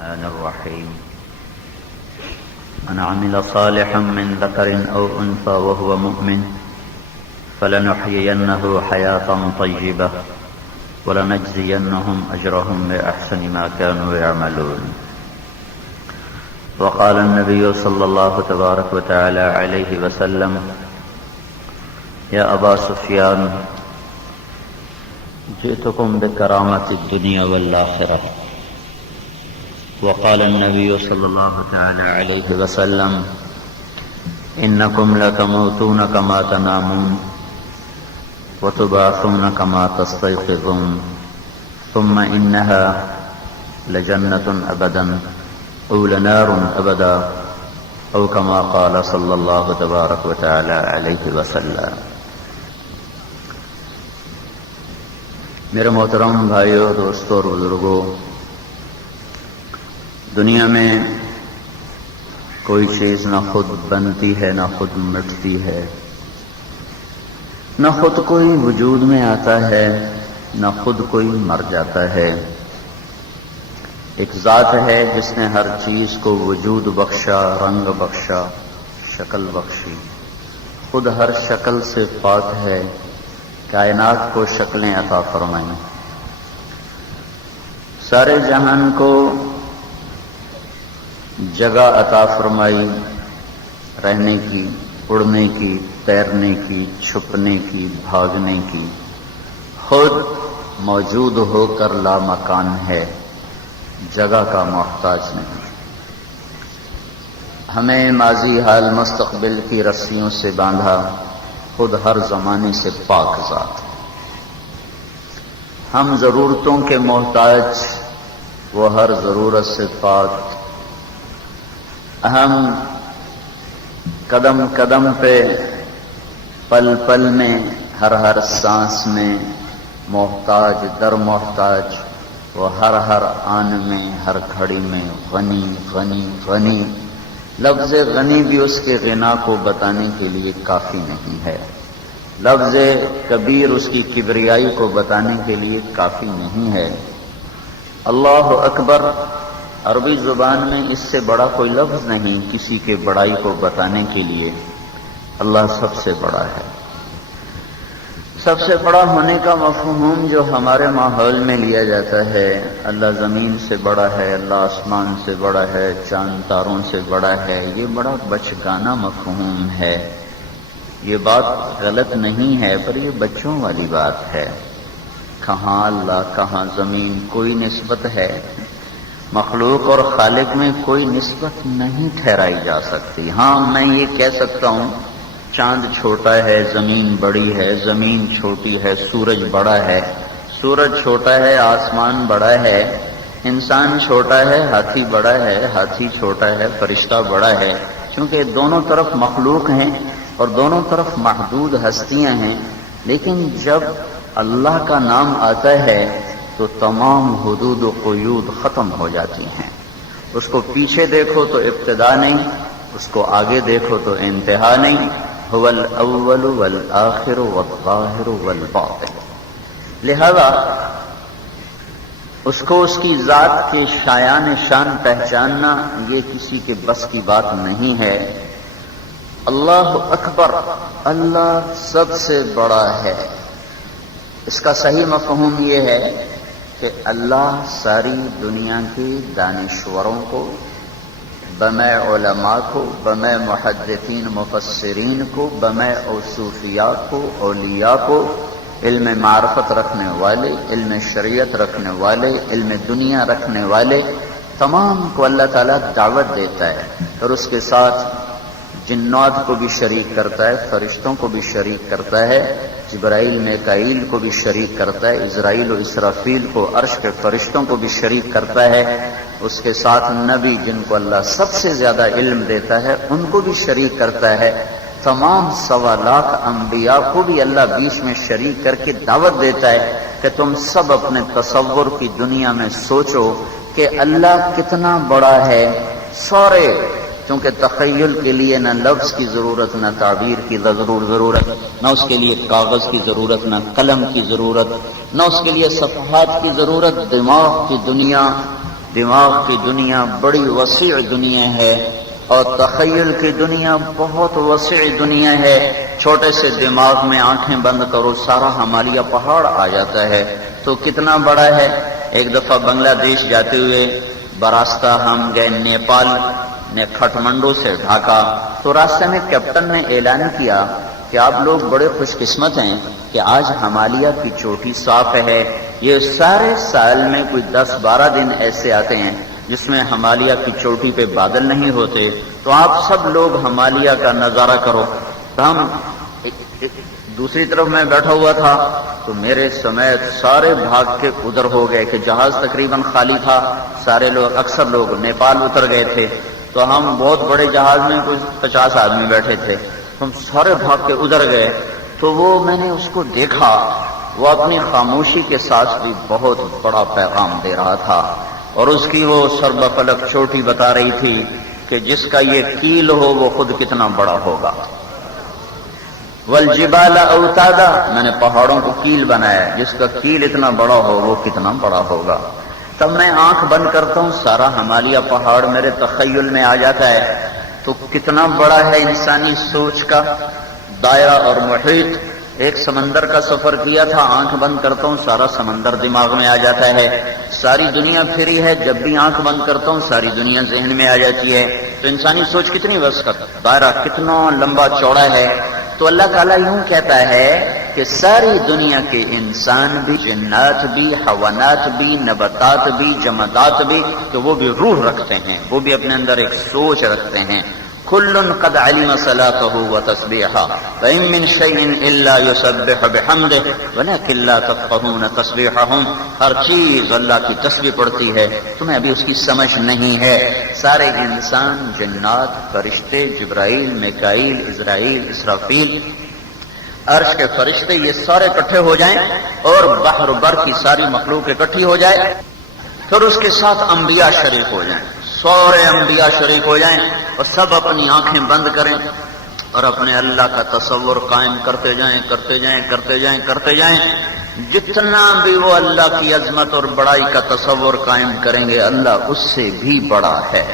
الرحمن الرحيم من عمل صالحا من ذكر أو أنثى وهو مؤمن فلنحيينه حياة طيبة ولنجزينهم أجرهم بأحسن ما كانوا يعملون. وقال النبي صلى الله تبارك وتعالى عليه وسلم: يا أبا سفيان جئتكم بكرامة الدنيا والآخرة. وقال النبي صلى الله تعالى عليه وسلم: إنكم لتموتون كما تنامون وتبعثون كما تستيقظون ثم إنها لجنة أبدا أو لنار أبدا أو كما قال صلى الله تبارك وتعالى عليه وسلم. میرے محترم بھائیوں، دوستوں اور بزرگوں، دنیا میں کوئی چیز نہ خود بنتی ہے نہ خود مٹتی ہے، نہ خود کوئی وجود میں آتا ہے نہ خود کوئی مر جاتا ہے. ایک ذات ہے جس نے ہر چیز کو وجود بخشا، رنگ بخشا، شکل بخشی، خود ہر شکل سے پاک ہے، کائنات کو شکلیں عطا فرمائیں، سارے جہان کو جگہ عطا فرمائی، رہنے کی، اڑنے کی، تیرنے کی، چھپنے کی، بھاگنے کی. خود موجود ہو کر لامکان ہے، جگہ کا محتاج نہیں. ہمیں ماضی حال مستقبل کی رسیوں سے باندھا، خود ہر زمانے سے پاک ذات. ہم ضرورتوں کے محتاج، وہ ہر ضرورت سے پاک. ہم قدم قدم پہ، پل پل میں، ہر ہر سانس میں محتاج در محتاج. وہ ہر ہر آن میں، ہر گھڑی میں غنی غنی غنی. لفظ غنی بھی اس کے غنا کو بتانے کے لیے کافی نہیں ہے. لفظ کبیر اس کی کبریائی کو بتانے کے لیے کافی نہیں ہے. اللہ اکبر عربی زبان میں اس سے بڑا کوئی لفظ نہیں کسی کے بڑائی کو بتانے کے لیے. اللہ سب سے بڑا ہے. سب سے بڑا ہونے کا مفہوم جو ہمارے ماحول میں لیا جاتا ہے، اللہ زمین سے بڑا ہے، اللہ آسمان سے بڑا ہے، چاند تاروں سے بڑا ہے، یہ بڑا بچگانہ مفہوم ہے. یہ بات غلط نہیں ہے، پر یہ بچوں والی بات ہے. کہاں اللہ، کہاں زمین، کوئی نسبت ہے؟ مخلوق اور خالق میں کوئی نسبت نہیں ٹھہرائی جا سکتی. ہاں، میں یہ کہہ سکتا ہوں چاند چھوٹا ہے، زمین بڑی ہے، زمین چھوٹی ہے، سورج بڑا ہے، سورج چھوٹا ہے، آسمان بڑا ہے، انسان چھوٹا ہے، ہاتھی بڑا ہے، ہاتھی چھوٹا ہے، فرشتہ بڑا ہے. چونکہ دونوں طرف مخلوق ہیں اور دونوں طرف محدود ہستیاں ہیں. لیکن جب اللہ کا نام آتا ہے تو تمام حدود و قیود ختم ہو جاتی ہیں. اس کو پیچھے دیکھو تو ابتدا نہیں، اس کو آگے دیکھو تو انتہا نہیں. هو الاول والآخر والظاہر والباطن. لہذا اس کو اس کی ذات کے شایان شان پہچاننا یہ کسی کے بس کی بات نہیں ہے. اللہ اکبر، اللہ سب سے بڑا ہے. اس کا صحیح مفہوم یہ ہے کہ اللہ ساری دنیا کے دانشوروں کو، بمع علماء کو، بمع محدثین مفسرین کو، بمع صوفیاء کو، اولیاء کو، علم معرفت رکھنے والے، علم شریعت رکھنے والے، علم دنیا رکھنے والے، تمام کو اللہ تعالیٰ دعوت دیتا ہے. اور اس کے ساتھ جنات کو بھی شریک کرتا ہے، فرشتوں کو بھی شریک کرتا ہے، جبرائیل میکائیل کو بھی شریک کرتا ہے، اسرائیل و اسرافیل کو، عرش کے فرشتوں کو بھی شریک کرتا ہے. اس کے ساتھ نبی جن کو اللہ سب سے زیادہ علم دیتا ہے ان کو بھی شریک کرتا ہے. تمام 1.25 لاکھ انبیاء کو بھی اللہ بیچ میں شریک کر کے دعوت دیتا ہے کہ تم سب اپنے تصور کی دنیا میں سوچو کہ اللہ کتنا بڑا ہے. سارے، کیونکہ تخیل کے لیے نہ لفظ کی ضرورت، نہ تعبیر کی ضرورت، نہ اس کے لیے کاغذ کی ضرورت، نہ قلم کی ضرورت، نہ اس کے لیے صفحات کی ضرورت. دماغ کی دنیا دماغ کی دنیا بڑی وسیع دنیا ہے اور تخیل کی دنیا بہت وسیع دنیا ہے. چھوٹے سے دماغ میں آنکھیں بند کرو سارا ہمالیہ پہاڑ آ جاتا ہے تو کتنا بڑا ہے. ایک دفعہ بنگلہ دیش جاتے ہوئے براستہ ہم گئے نیپال نے کھٹمنڈو سے ڈھاکا، تو راستے میں کیپٹن نے اعلان کیا کہ آپ لوگ بڑے خوش قسمت ہیں کہ آج ہمالیہ کی چوٹی صاف ہے. یہ سارے سال میں کوئی 10-12 دن ایسے آتے ہیں جس میں ہمالیہ کی چوٹی پہ بادل نہیں ہوتے، تو آپ سب لوگ ہمالیہ کا نظارہ کرو. تو ہم دوسری طرف میں بیٹھا ہوا تھا تو میرے سمیت سارے بھاگ کے ادھر ہو گئے کہ جہاز تقریباً خالی تھا، سارے لوگ اکثر لوگ نیپال اتر گئے تھے. تو ہم بہت بڑے جہاز میں کچھ 50 آدمی بیٹھے تھے، ہم سارے بھاگ کے ادھر گئے. تو وہ میں نے اس کو دیکھا، وہ اپنی خاموشی کے ساتھ بھی بہت بڑا پیغام دے رہا تھا، اور اس کی وہ سرب فلک چوٹی بتا رہی تھی کہ جس کا یہ کیل ہو وہ خود کتنا بڑا ہوگا. والجبال اوتادا، میں نے پہاڑوں کو کیل بنایا، جس کا کیل اتنا بڑا ہو وہ کتنا بڑا ہوگا. تب میں آنکھ بند کرتا ہوں سارا ہمالیہ پہاڑ میرے تخیل میں آ جاتا ہے. تو کتنا بڑا ہے انسانی سوچ کا دائرہ اور محیط. ایک سمندر کا سفر کیا تھا، آنکھ بند کرتا ہوں سارا سمندر دماغ میں آ جاتا ہے. ساری دنیا پھری ہے، جب بھی آنکھ بند کرتا ہوں ساری دنیا ذہن میں آ جاتی ہے. تو انسانی سوچ کتنی وسعت، دائرہ کتنا لمبا چوڑا ہے. تو اللہ تعالیٰ یوں کہتا ہے کہ ساری دنیا کے انسان بھی، جنات بھی، حیوانات بھی، نباتات بھی، جمادات بھی، تو وہ بھی روح رکھتے ہیں، وہ بھی اپنے اندر ایک سوچ رکھتے ہیں. كل قد علم صلاته وتسبيحه وإن من شيء إلا يسبح بحمده ولكن لا تفقهون تسبيحهم. ہر چیز اللہ کی تسبیح پڑھتی ہے، تمہیں ابھی اس کی سمجھ نہیں ہے. سارے انسان، جنات، فرشتے، جبرائیل، میکائیل، اسرائیل، اسرافیل، عرش کے فرشتے، یہ سارے اکٹھے ہو جائیں اور بحر بر کی ساری مخلوق اکٹھی ہو جائے، پھر اس کے ساتھ انبیاء شریک ہو جائیں، سارے انبیاء شریک ہو جائیں اور سب اپنی آنکھیں بند کریں اور اپنے اللہ کا تصور قائم کرتے جائیں کرتے جائیں کرتے جائیں کرتے جائیں. جتنا بھی وہ اللہ کی عظمت اور بڑائی کا تصور قائم کریں گے اللہ اس سے بھی بڑا ہے.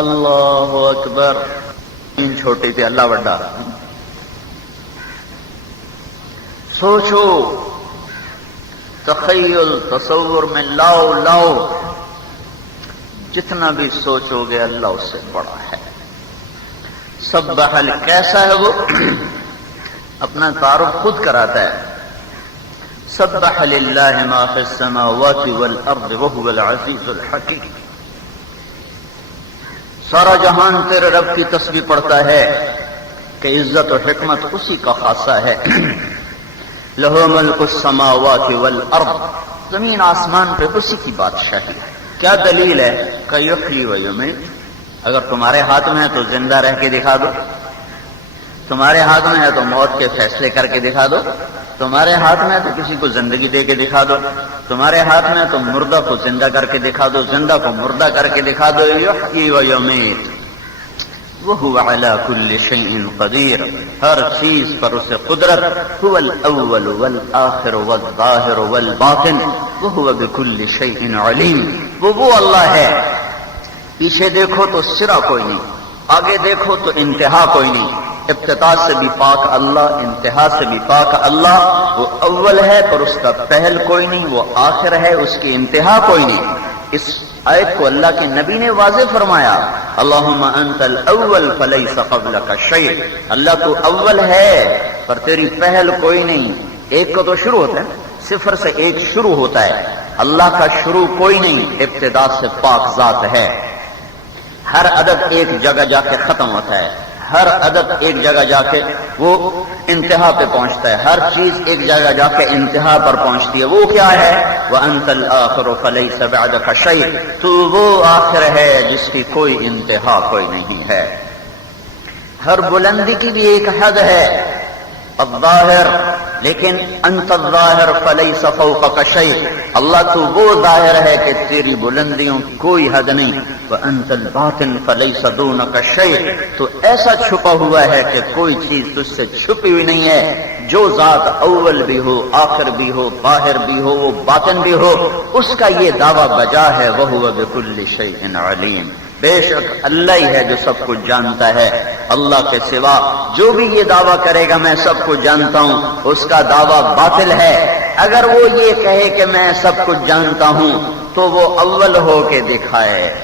اللہ اکبر. چھوٹی تھی اللہ بڑا. سوچو، تخیل، تصور میں لاؤ، جتنا بھی سوچو گے اللہ اس سے بڑا ہے. سبح، کیسا ہے وہ؟ اپنا تعارف خود کراتا ہے. سبح للہ ما فی السماوات والارض وهو العزیز الحکیم. سارا جہان تیرے رب کی تسبیح پڑھتا ہے کہ عزت و حکمت اسی کا خاصہ ہے. لہ ملک السماوات والارض، زمین آسمان پہ اسی کی بادشاہی ہے. کیا دلیل ہے کہ یحیی و یمیت؟ اگر تمہارے ہاتھ میں ہے تو زندہ رہ کے دکھا دو، تمہارے ہاتھ میں ہے تو موت کے فیصلے کر کے دکھا دو، تمہارے ہاتھ میں ہے تو کسی کو زندگی دے کے دکھا دو، تمہارے ہاتھ میں ہے تو مردہ کو زندہ کر کے دکھا دو، زندہ کو مردہ کر کے دکھا دو. یحیی و یمیت وہو علی کل شیء قدیر، ہر چیز پر اسے قدرت. هو الاول والآخر والظاہر والباطن وہو بکل شیء علیم. وہ اللہ ہے، پیچھے دیکھو تو سرا کوئی نہیں، آگے دیکھو تو انتہا کوئی نہیں. ابتدا سے بھی پاک اللہ، انتہا سے بھی پاک اللہ. وہ اول ہے پر اس کا پہل کوئی نہیں، وہ آخر ہے اس کی انتہا کوئی نہیں. اس آیت کو اللہ کے نبی نے واضح فرمایا، اللہم انت الاول فلیس قبلک شیء. اللہ تو اول ہے پر تیری پہل کوئی نہیں. ایک کو تو شروع ہوتا ہے، صفر سے ایک شروع ہوتا ہے. اللہ کا شروع کوئی نہیں، ابتدا سے پاک ذات ہے. ہر عدد ایک جگہ جا کے ختم ہوتا ہے، ہر عدد ایک جگہ جا کے وہ انتہا پہ پہنچتا ہے، ہر چیز ایک جگہ جا کے انتہا پر پہنچتی ہے. وہ کیا ہے؟ وَأَنْتَ الْآخِرُ فَلَيْسَ بَعْدَكَ شَيْءٌ. تو وہ آخر ہے جس کی کوئی انتہا کوئی نہیں ہے. ہر بلندی کی بھی ایک حد ہے، الظاہر، لیکن انت الظاہر فلیس فوقک شیء. اللہ تو وہ ظاہر ہے کہ تیری بلندیوں کی کوئی حد نہیں. وانت الباطن فلیس دونک شیء. تو ایسا چھپا ہوا ہے کہ کوئی چیز تجھ سے چھپی ہوئی نہیں ہے. جو ذات اول بھی ہو، آخر بھی ہو، باہر بھی ہو، وہ باطن بھی ہو، اس کا یہ دعویٰ بجا ہے وَهُوَ بِكُلِّ شَيْءٍ عَلِيمٌ۔ بے شک اللہ ہی ہے جو سب کچھ جانتا ہے، اللہ کے سوا جو بھی یہ دعویٰ کرے گا میں سب کچھ جانتا ہوں، اس کا دعویٰ باطل ہے۔ اگر وہ یہ کہے کہ میں سب کچھ جانتا ہوں تو وہ اول ہو کے دکھائے،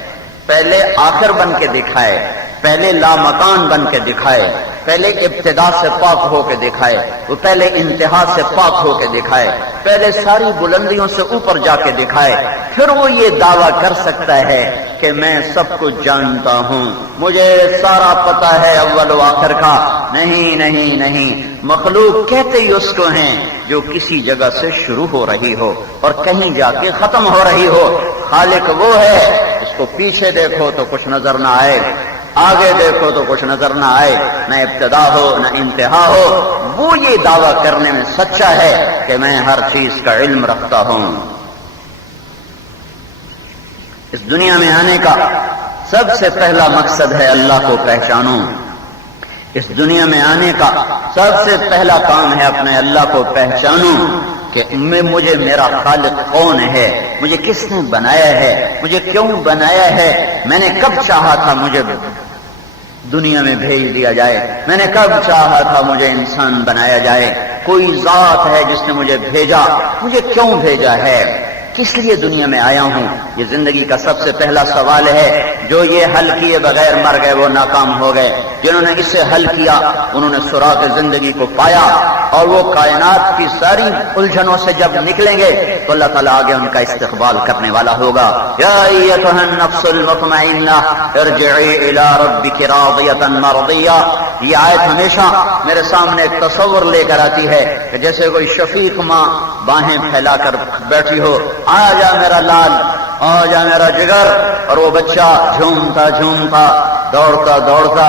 پہلے آخر بن کے دکھائے، پہلے لامکان بن کے دکھائے، پہلے ابتدا سے پاک ہو کے دکھائے، وہ پہلے انتہا سے پاک ہو کے دکھائے، پہلے ساری بلندیوں سے اوپر جا کے دکھائے، پھر وہ یہ دعویٰ کر سکتا ہے کہ میں سب کچھ جانتا ہوں، مجھے سارا پتہ ہے اول و آخر کا۔ نہیں نہیں نہیں، مخلوق کہتے ہی اس کو ہیں جو کسی جگہ سے شروع ہو رہی ہو اور کہیں جا کے ختم ہو رہی ہو۔ خالق وہ ہے، اس کو پیچھے دیکھو تو کچھ نظر نہ آئے، آگے دیکھو تو کچھ نظر نہ آئے، نہ ابتدا ہو نہ انتہا ہو۔ وہ یہ دعویٰ کرنے میں سچا ہے کہ میں ہر چیز کا علم رکھتا ہوں۔ اس دنیا میں آنے کا سب سے پہلا مقصد ہے اللہ کو پہچانوں۔ اس دنیا میں آنے کا سب سے پہلا کام ہے اپنے اللہ کو پہچانوں کہ مجھے میرا خالق کون ہے، مجھے کس نے بنایا ہے، مجھے کیوں بنایا ہے، میں نے کب چاہا تھا مجھے دنیا میں بھیج دیا جائے، میں نے کب چاہا تھا مجھے انسان بنایا جائے، کوئی ذات ہے جس نے مجھے بھیجا، مجھے کیوں بھیجا ہے، کس لیے دنیا میں آیا ہوں۔ یہ زندگی کا سب سے پہلا سوال ہے۔ جو یہ حل کیے بغیر مر گئے وہ ناکام ہو گئے، جنہوں نے اسے حل کیا انہوں نے سراغ زندگی کو پایا، اور وہ کائنات کی ساری الجھنوں سے جب نکلیں گے تو اللہ تعالیٰ آگے ان کا استقبال کرنے والا ہوگا۔ یا ایتھا النفس المطمئنہ ارجعی الی ربک راضیۃ مرضیہ۔ یہ آیت ہمیشہ میرے سامنے ایک تصور لے کر آتی ہے کہ جیسے کوئی شفیق ماں باہیں پھیلا کر بیٹھی ہو، آ جا میرا لال، آ جا میرا جگر، اور وہ بچہ جھومتا جھومتا دوڑتا دوڑتا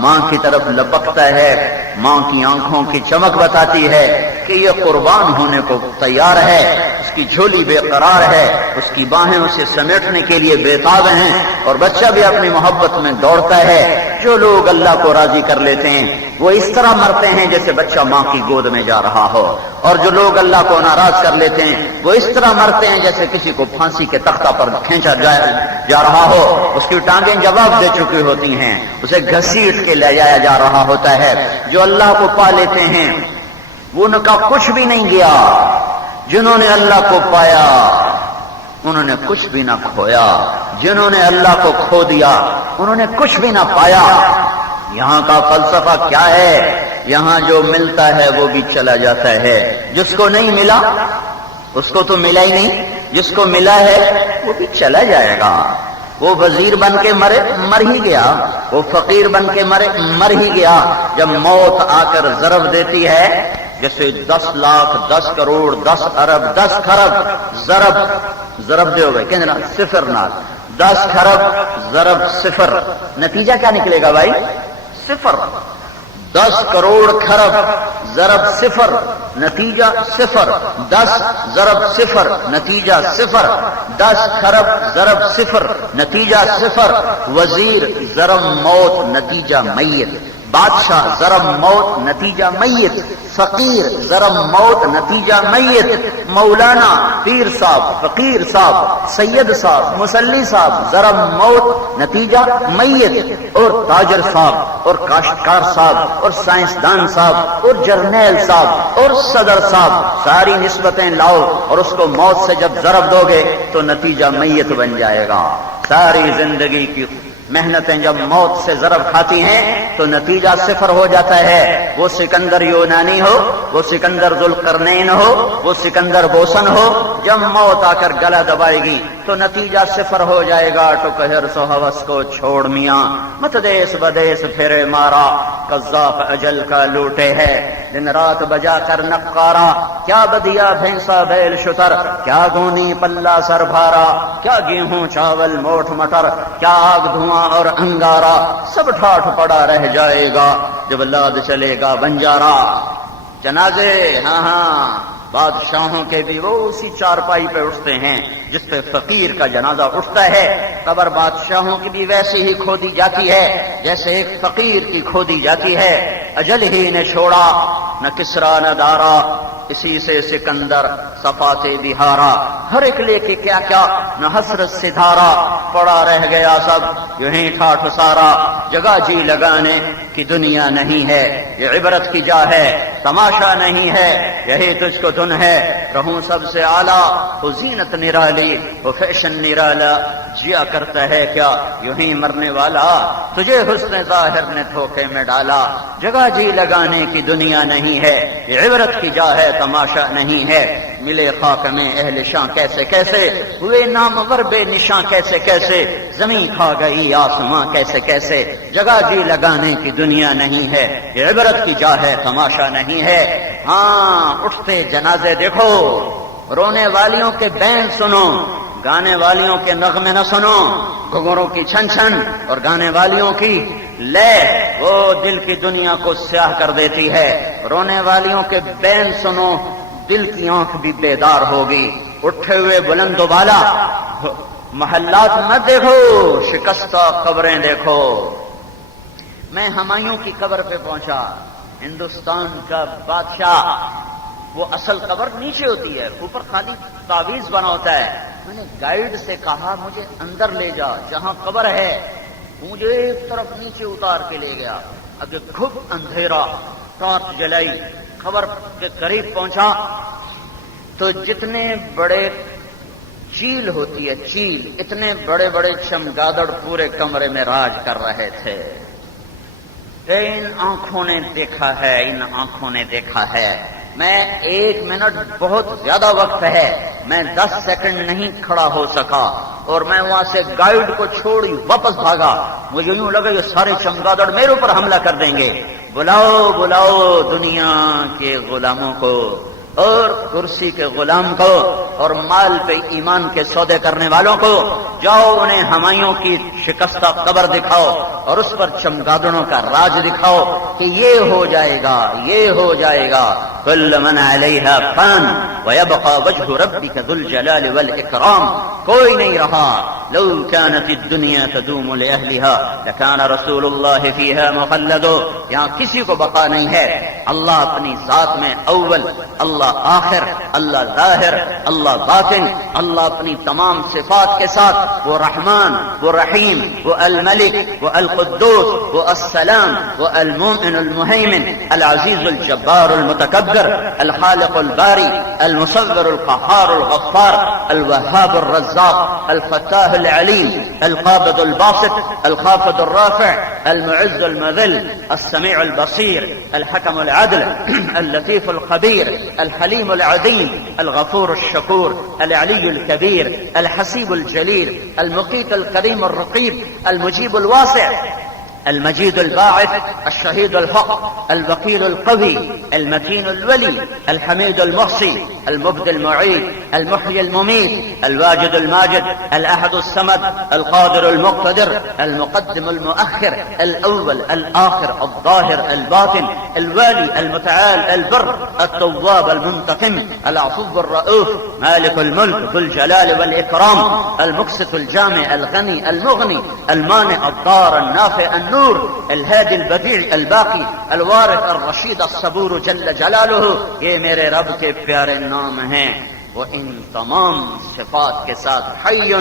ماں کی طرف لپکتا ہے۔ ماں کی آنکھوں کی چمک بتاتی ہے کہ یہ قربان ہونے کو تیار ہے، اس کی جھولی بے قرار ہے، اس کی باہیں اسے سمیٹنے کے لیے بےتاب ہیں، اور بچہ بھی اپنی محبت میں دوڑتا ہے۔ جو لوگ اللہ کو راضی کر لیتے ہیں وہ اس طرح مرتے ہیں جیسے بچہ ماں کی گود میں جا رہا ہو، اور جو لوگ اللہ کو ناراض کر لیتے ہیں وہ اس طرح مرتے ہیں جیسے کسی کو پھانسی کے تختہ پر کھینچا جا رہا ہو، اس کی ٹانگیں جواب دے چکی ہوتی ہیں، اسے گھسیٹ کے لے جایا جا رہا ہوتا ہے۔ جو اللہ کو پا لیتے ہیں وہ ان کا کچھ بھی نہیں گیا، جنہوں نے اللہ کو پایا انہوں نے کچھ بھی نہ کھویا، جنہوں نے اللہ کو کھو دیا انہوں نے کچھ بھی نہ پایا۔ یہاں کا فلسفہ کیا ہے؟ یہاں جو ملتا ہے وہ بھی چلا جاتا ہے، جس کو نہیں ملا اس کو تو ملا ہی نہیں، جس کو ملا ہے وہ بھی چلا جائے گا۔ وہ وزیر بن کے مر ہی گیا، وہ فقیر بن کے مر ہی گیا۔ جب موت آ کر ضرب دیتی ہے جیسے 10 لاکھ 10 کروڑ 10 ارب 10 خرب ضرب دے ہو گئے کہنا صفر نال 10 خرب ضرب صفر، نتیجہ کیا نکلے گا بھائی؟ صفر۔ 10 کروڑ خرب ضرب صفر، نتیجہ صفر۔ 10 ضرب صفر، نتیجہ صفر۔ 10 خرب ضرب صفر، نتیجہ صفر۔ وزیر ضرب موت، نتیجہ میت۔ بادشاہ ضرب موت، نتیجہ میت۔ فقیر ضرب موت، نتیجہ میت۔ مولانا، پیر صاحب، فقیر صاحب، سید صاحب، مسلی صاحب ضرب موت، نتیجہ میت۔ اور تاجر صاحب اور کاشتکار صاحب اور سائنسدان صاحب اور جرنیل صاحب اور صدر صاحب ساری نسبتیں لاؤ اور اس کو موت سے جب ضرب دو گے تو نتیجہ میت بن جائے گا۔ ساری زندگی کی محنتیں جب موت سے ضرب کھاتی ہیں تو نتیجہ صفر ہو جاتا ہے۔ وہ سکندر یونانی ہو، وہ سکندر ذوالقرنین ہو، وہ سکندر بوسن ہو، جب موت آ کر گلا دبائے گی تو نتیجہ صفر ہو جائے گا۔ تو قہر سو ہوس کو چھوڑ میاں، مت دیس بدیس پھرے مارا، قذاف اجل کا لوٹے ہے دن رات بجا کر نقارا۔ کیا بدیا بھینسا بیل شتر، کیا گونی پلہ سر بھارا، کیا گیہوں چاول موٹ مٹر، کیا آگ دھواں اور انگارا، سب ٹھاٹھ پڑا رہ جائے گا جب لاد چلے گا بنجارا۔ جنازے ہاں بادشاہوں کے بھی وہ اسی چارپائی پہ اٹھتے ہیں جس پہ فقیر کا جنازہ اٹھتا ہے. قبر بادشاہوں کی بھی ویسے ہی کھودی جاتی ہے جیسے ایک فقیر کی کھودی جاتی ہے. اجل ہی نے چھوڑا نہ کسرا نہ دارا، اسی سے سکندر صفات بہارا. ہر ایک لے کے کیا کیا نہ حسرت سے دھارا، پڑا رہ گیا سب یوں ہی ٹھاٹھ سارا. جگہ جی لگانے کی دنیا نہیں ہے، یہ عبرت کی جا ہے تماشا نہیں ہے. یہی تجھ کو دن ہے رہوں سب سے اعلیٰ، وہ زینت نرالی وہ فیشن نرالا. جیا کرتا ہے کیا یوں ہی مرنے والا، تجھے حسن ظاہر نے دھوکے میں ڈالا. جگہ جی لگانے کی دنیا نہیں ہے، یہ عبرت کی جا ہے تماشا نہیں ہے. ملے خاک میں اہل شاں کیسے کیسے، ہوئے نامور بے نشاں کیسے کیسے. زمین کھا گئی آسماں کیسے کیسے. جگہ جی لگانے کی دنیا نہیں ہے، یہ عبرت کی جا ہے تماشا نہیں ہے. ہاں اٹھتے جنازے دیکھو، رونے والیوں کے بین سنو، گانے والیوں کے نغمے نہ سنو. گھنگروں کی چھن چھن اور گانے والیوں کی لے وہ دل کی دنیا کو سیاہ کر دیتی ہے. رونے والیوں کے بین سنو، دل کی آنکھ بھی بیدار ہوگی. اٹھے ہوئے بلند و بالا محلات مت دیکھو، شکستہ قبریں دیکھو. میں ہمایوں کی قبر پہ پہنچا، ہندوستان کا بادشاہ. وہ اصل قبر نیچے ہوتی ہے، اوپر خالی تعویذ بنا ہوتا ہے. میں نے گائیڈ سے کہا مجھے اندر لے جا جہاں قبر ہے. مجھے ایک طرف نیچے اتار کے لے گیا. اب گھب اندھیرا، ٹارچ جلائی، قبر کے قریب پہنچا تو جتنے بڑے چیل ہوتی ہے چیل، اتنے بڑے بڑے چمگادڑ پورے کمرے میں راج کر رہے تھے. ان آنکھوں نے دیکھا ہے، ان آنکھوں نے دیکھا ہے. میں 1 منٹ بہت زیادہ وقت ہے، میں 10 سیکنڈ نہیں کھڑا ہو سکا اور میں وہاں سے گائیڈ کو چھوڑی واپس بھاگا. مجھے یوں لگا یہ سارے چمگادڑ میرے اوپر حملہ کر دیں گے. بلاؤ بلاؤ دنیا کے غلاموں کو اور کرسی کے غلام کو اور مال پہ ایمان کے سودے کرنے والوں کو. جاؤ انہیں ہمایوں کی شکستہ قبر دکھاؤ اور اس پر چمگادڑوں کا راج دکھاؤ کہ یہ ہو جائے گا، یہ ہو جائے گا. کل من علیہا فان ویبقى وجہ ربک ذو الجلال والاکرام. کوئی نہیں رہا. لو كانت الدنيا تدوم لأهلها لكان رسول الله فيها مخلد. یہاں کسی کو بقا نہیں ہے. اللہ اپنی ذات میں اول، اللہ آخر، اللہ ظاہر، اللہ باطن. اللہ اپنی تمام صفات کے ساتھ وہ رحمان، وہ رحیم، وہ الملک، وہ القدوس، وہ السلام، وہ المؤمن المہیمن، العزیز الجبار المتکبر، الخالق الباری، المصور القہار الغفار، الوهاب الرزاق، الفتاح العليم، القابض الباسط، الخافض الرافع، المعز المذل، السميع البصير، الحكم العدل، اللطيف الخبير، الحليم العظيم، الغفور الشكور، العلي الكبير، الحسيب الجليل، المقيت الكريم الرقيب، المجيب الواسع، المجيد الباعث، الشهيد الحق، الوكيل القوي، المتين الولي، الحميد المحصي، المبدي المعيد، المحيي المميت، الواجد الماجد، الأحد الصمد، القادر المقتدر، المقدم المؤخر، الأول الآخر، الظاهر الباطن، الوالي المتعال البر، التواب المنتقم، العفو الرؤوف، مالك الملك ذو الجلال والإكرام، المقسط الجامع الغني المغني، المانع الضار النافع النور، الهادي البديع الباقي، الوارث الرشيد الصبور جل جلالہ. یہ میرے رب کے پیارے نام ہیں. وہ ان تمام صفات کے ساتھ حی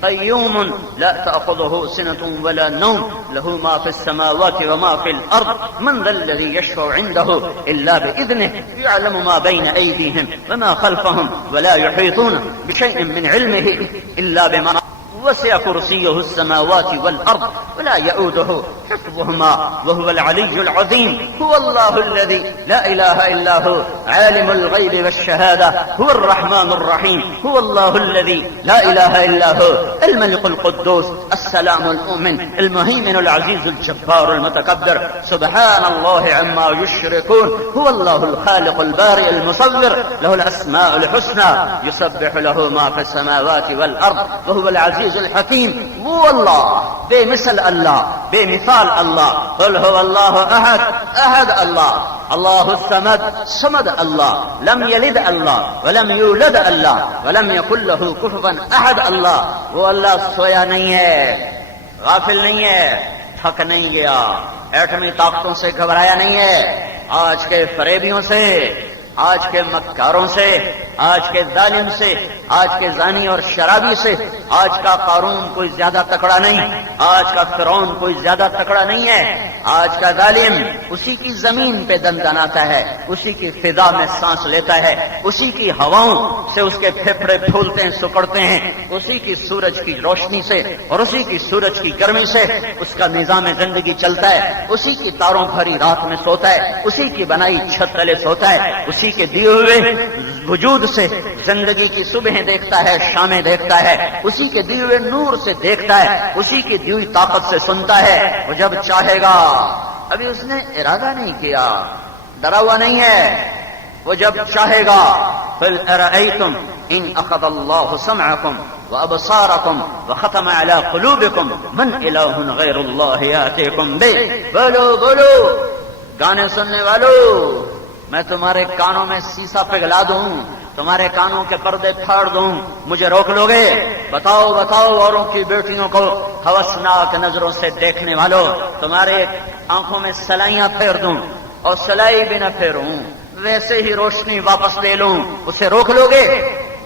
قیوم لا تأخذه سنة ولا نوم له ما في السماوات وما في الأرض من ذا الذي يشفع عنده إلا بإذنه يعلم ما بين أيديهم وما خلفهم ولا يحيطون بشيء من علمه إلا بما وسع كرسيه السماوات والأرض ولا يؤوده حفظهما وهو العلي العظيم. هو الله الذي لا إله إلا هو عالم الغيب والشهادة هو الرحمن الرحيم. هو الله الذي لا إله إلا هو الملك القدوس السلام المؤمن المهيمن العزيز الجبار المتكبر. سبحان الله عما يشركون. هو الله الخالق البارئ المصور له الأسماء الحسنى يسبح له ما في السماوات والأرض وهو العزيز الحكيم. هو الله بے مثل اللہ بے مثال اللہ. قل هو اللہ احد احد اللہ اللہ الصمد، صمد اللہ، لم یلد اللہ ولم یولد اللہ ولم یکن لہ کفوا احد اللہ، وہ اللہ سویا نہیں ہے، غافل نہیں ہے، تھک نہیں گیا، ایٹمی طاقتوں سے گھبرایا نہیں ہے، آج کے فریبیوں سے، آج کے مکاروں سے، آج کے ظالم سے، آج کے زانی اور شرابی سے، آج کا قارون کوئی زیادہ تکڑا نہیں، آج کا فرعون کوئی زیادہ تکڑا نہیں ہے، آج کا ظالم اسی کی زمین پہ دندناتا ہے، اسی کی فضا میں سانس لیتا ہے، اسی کی ہواؤں سے اس کے پھیپھڑے پھولتے ہیں، سکڑتے ہیں، اسی کی سورج کی روشنی سے اور اسی کی سورج کی گرمی سے اس کا نظام زندگی چلتا ہے، اسی کی تاروں بھری رات میں سوتا ہے، اسی کی بنائی چھت تلے سوتا ہے، اسی کے دیے ہوئے وجود سے زندگی کی صبح دیکھتا ہے، شامیں دیکھتا ہے، اسی کے دیے ہوئے نور سے دیکھتا ہے، اسی کی دی ہوئی طاقت سے سنتا ہے، وہ جب چاہے گا، ابھی اس نے ارادہ نہیں کیا، ڈرا ہوا نہیں ہے، وہ جب چاہے گا، قل ارأیتم ان اخذ اللہ سمعکم وابصارکم وختم علی قلوبکم من الہ غیر اللہ یاتیکم بہ، بولو بولو گانے سننے والو، میں تمہارے کانوں میں سیسا پگھلا دوں، تمہارے کانوں کے پردے پھاڑ دوں، مجھے روک لو گے؟ بتاؤ بتاؤ اوروں کی بیٹیوں کو ہوسناک نظروں سے دیکھنے والوں، تمہارے آنکھوں میں سلائیاں پھیر دوں اور سلائی بھی نہ پھیروں، ویسے ہی روشنی واپس لے لوں، اسے روک لو گے؟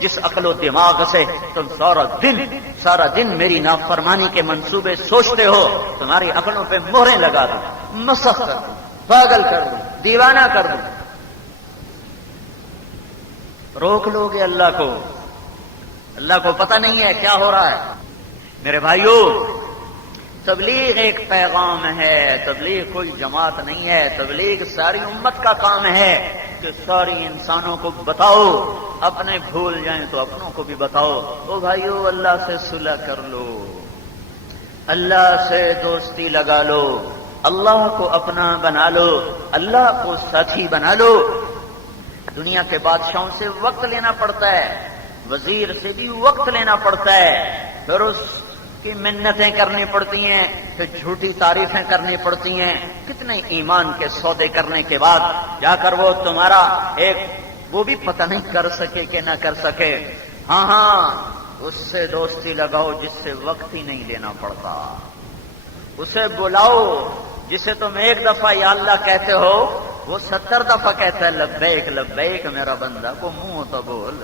جس عقل و دماغ سے تم سارا دن میری نافرمانی کے منصوبے سوچتے ہو، تمہاری عقلوں پہ مہریں لگا دوں، مسخ کر دوں، پاگل کر دوں، دیوانہ کر دوں، روک لو گے اللہ کو؟ اللہ کو پتہ نہیں ہے کیا ہو رہا ہے؟ میرے بھائیو، تبلیغ ایک پیغام ہے، تبلیغ کوئی جماعت نہیں ہے، تبلیغ ساری امت کا کام ہے کہ ساری انسانوں کو بتاؤ، اپنے بھول جائیں تو اپنوں کو بھی بتاؤ، او بھائیو اللہ سے صلح کر لو، اللہ سے دوستی لگا لو، اللہ کو اپنا بنا لو، اللہ کو ساتھی بنا لو۔ دنیا کے بادشاہوں سے وقت لینا پڑتا ہے، وزیر سے بھی وقت لینا پڑتا ہے، پھر اس کی منتیں کرنی پڑتی ہیں، پھر جھوٹی تعریفیں کرنی پڑتی ہیں، کتنے ایمان کے سودے کرنے کے بعد جا کر وہ تمہارا ایک وہ بھی پتہ نہیں کر سکے کہ نہ کر سکے۔ ہاں ہاں، اس سے دوستی لگاؤ جس سے وقت ہی نہیں لینا پڑتا، اسے بلاؤ جسے تم ایک دفعہ یا اللہ کہتے ہو وہ 70 دفعہ کہتا ہے لبیک لبیک میرا بندہ، کو منہ تو بول،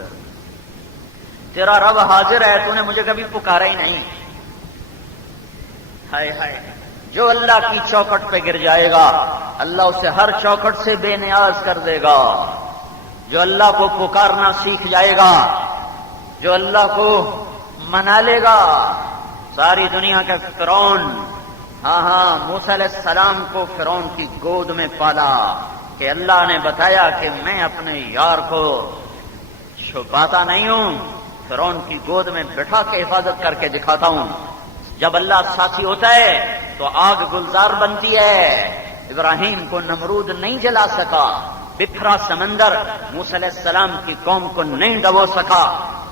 تیرا رب حاضر ہے، تو نے مجھے کبھی پکارا ہی نہیں۔ ہائے ہائے، جو اللہ کی چوکھٹ پہ گر جائے گا اللہ اسے ہر چوکھٹ سے بے نیاز کر دے گا، جو اللہ کو پکارنا سیکھ جائے گا، جو اللہ کو منا لے گا۔ ساری دنیا کا فرعون، ہاں ہاں، موسیٰ علیہ السلام کو فرعون کی گود میں پالا کہ اللہ نے بتایا کہ میں اپنے یار کو چھپاتا نہیں ہوں، فرعون کی گود میں بٹھا کے حفاظت کر کے دکھاتا ہوں۔ جب اللہ ساتھی ہوتا ہے تو آگ گلزار بنتی ہے۔ ابراہیم کو نمرود نہیں جلا سکا، بکھرا سمندر موسیٰ علیہ السلام کی قوم کو نہیں ڈبو سکا،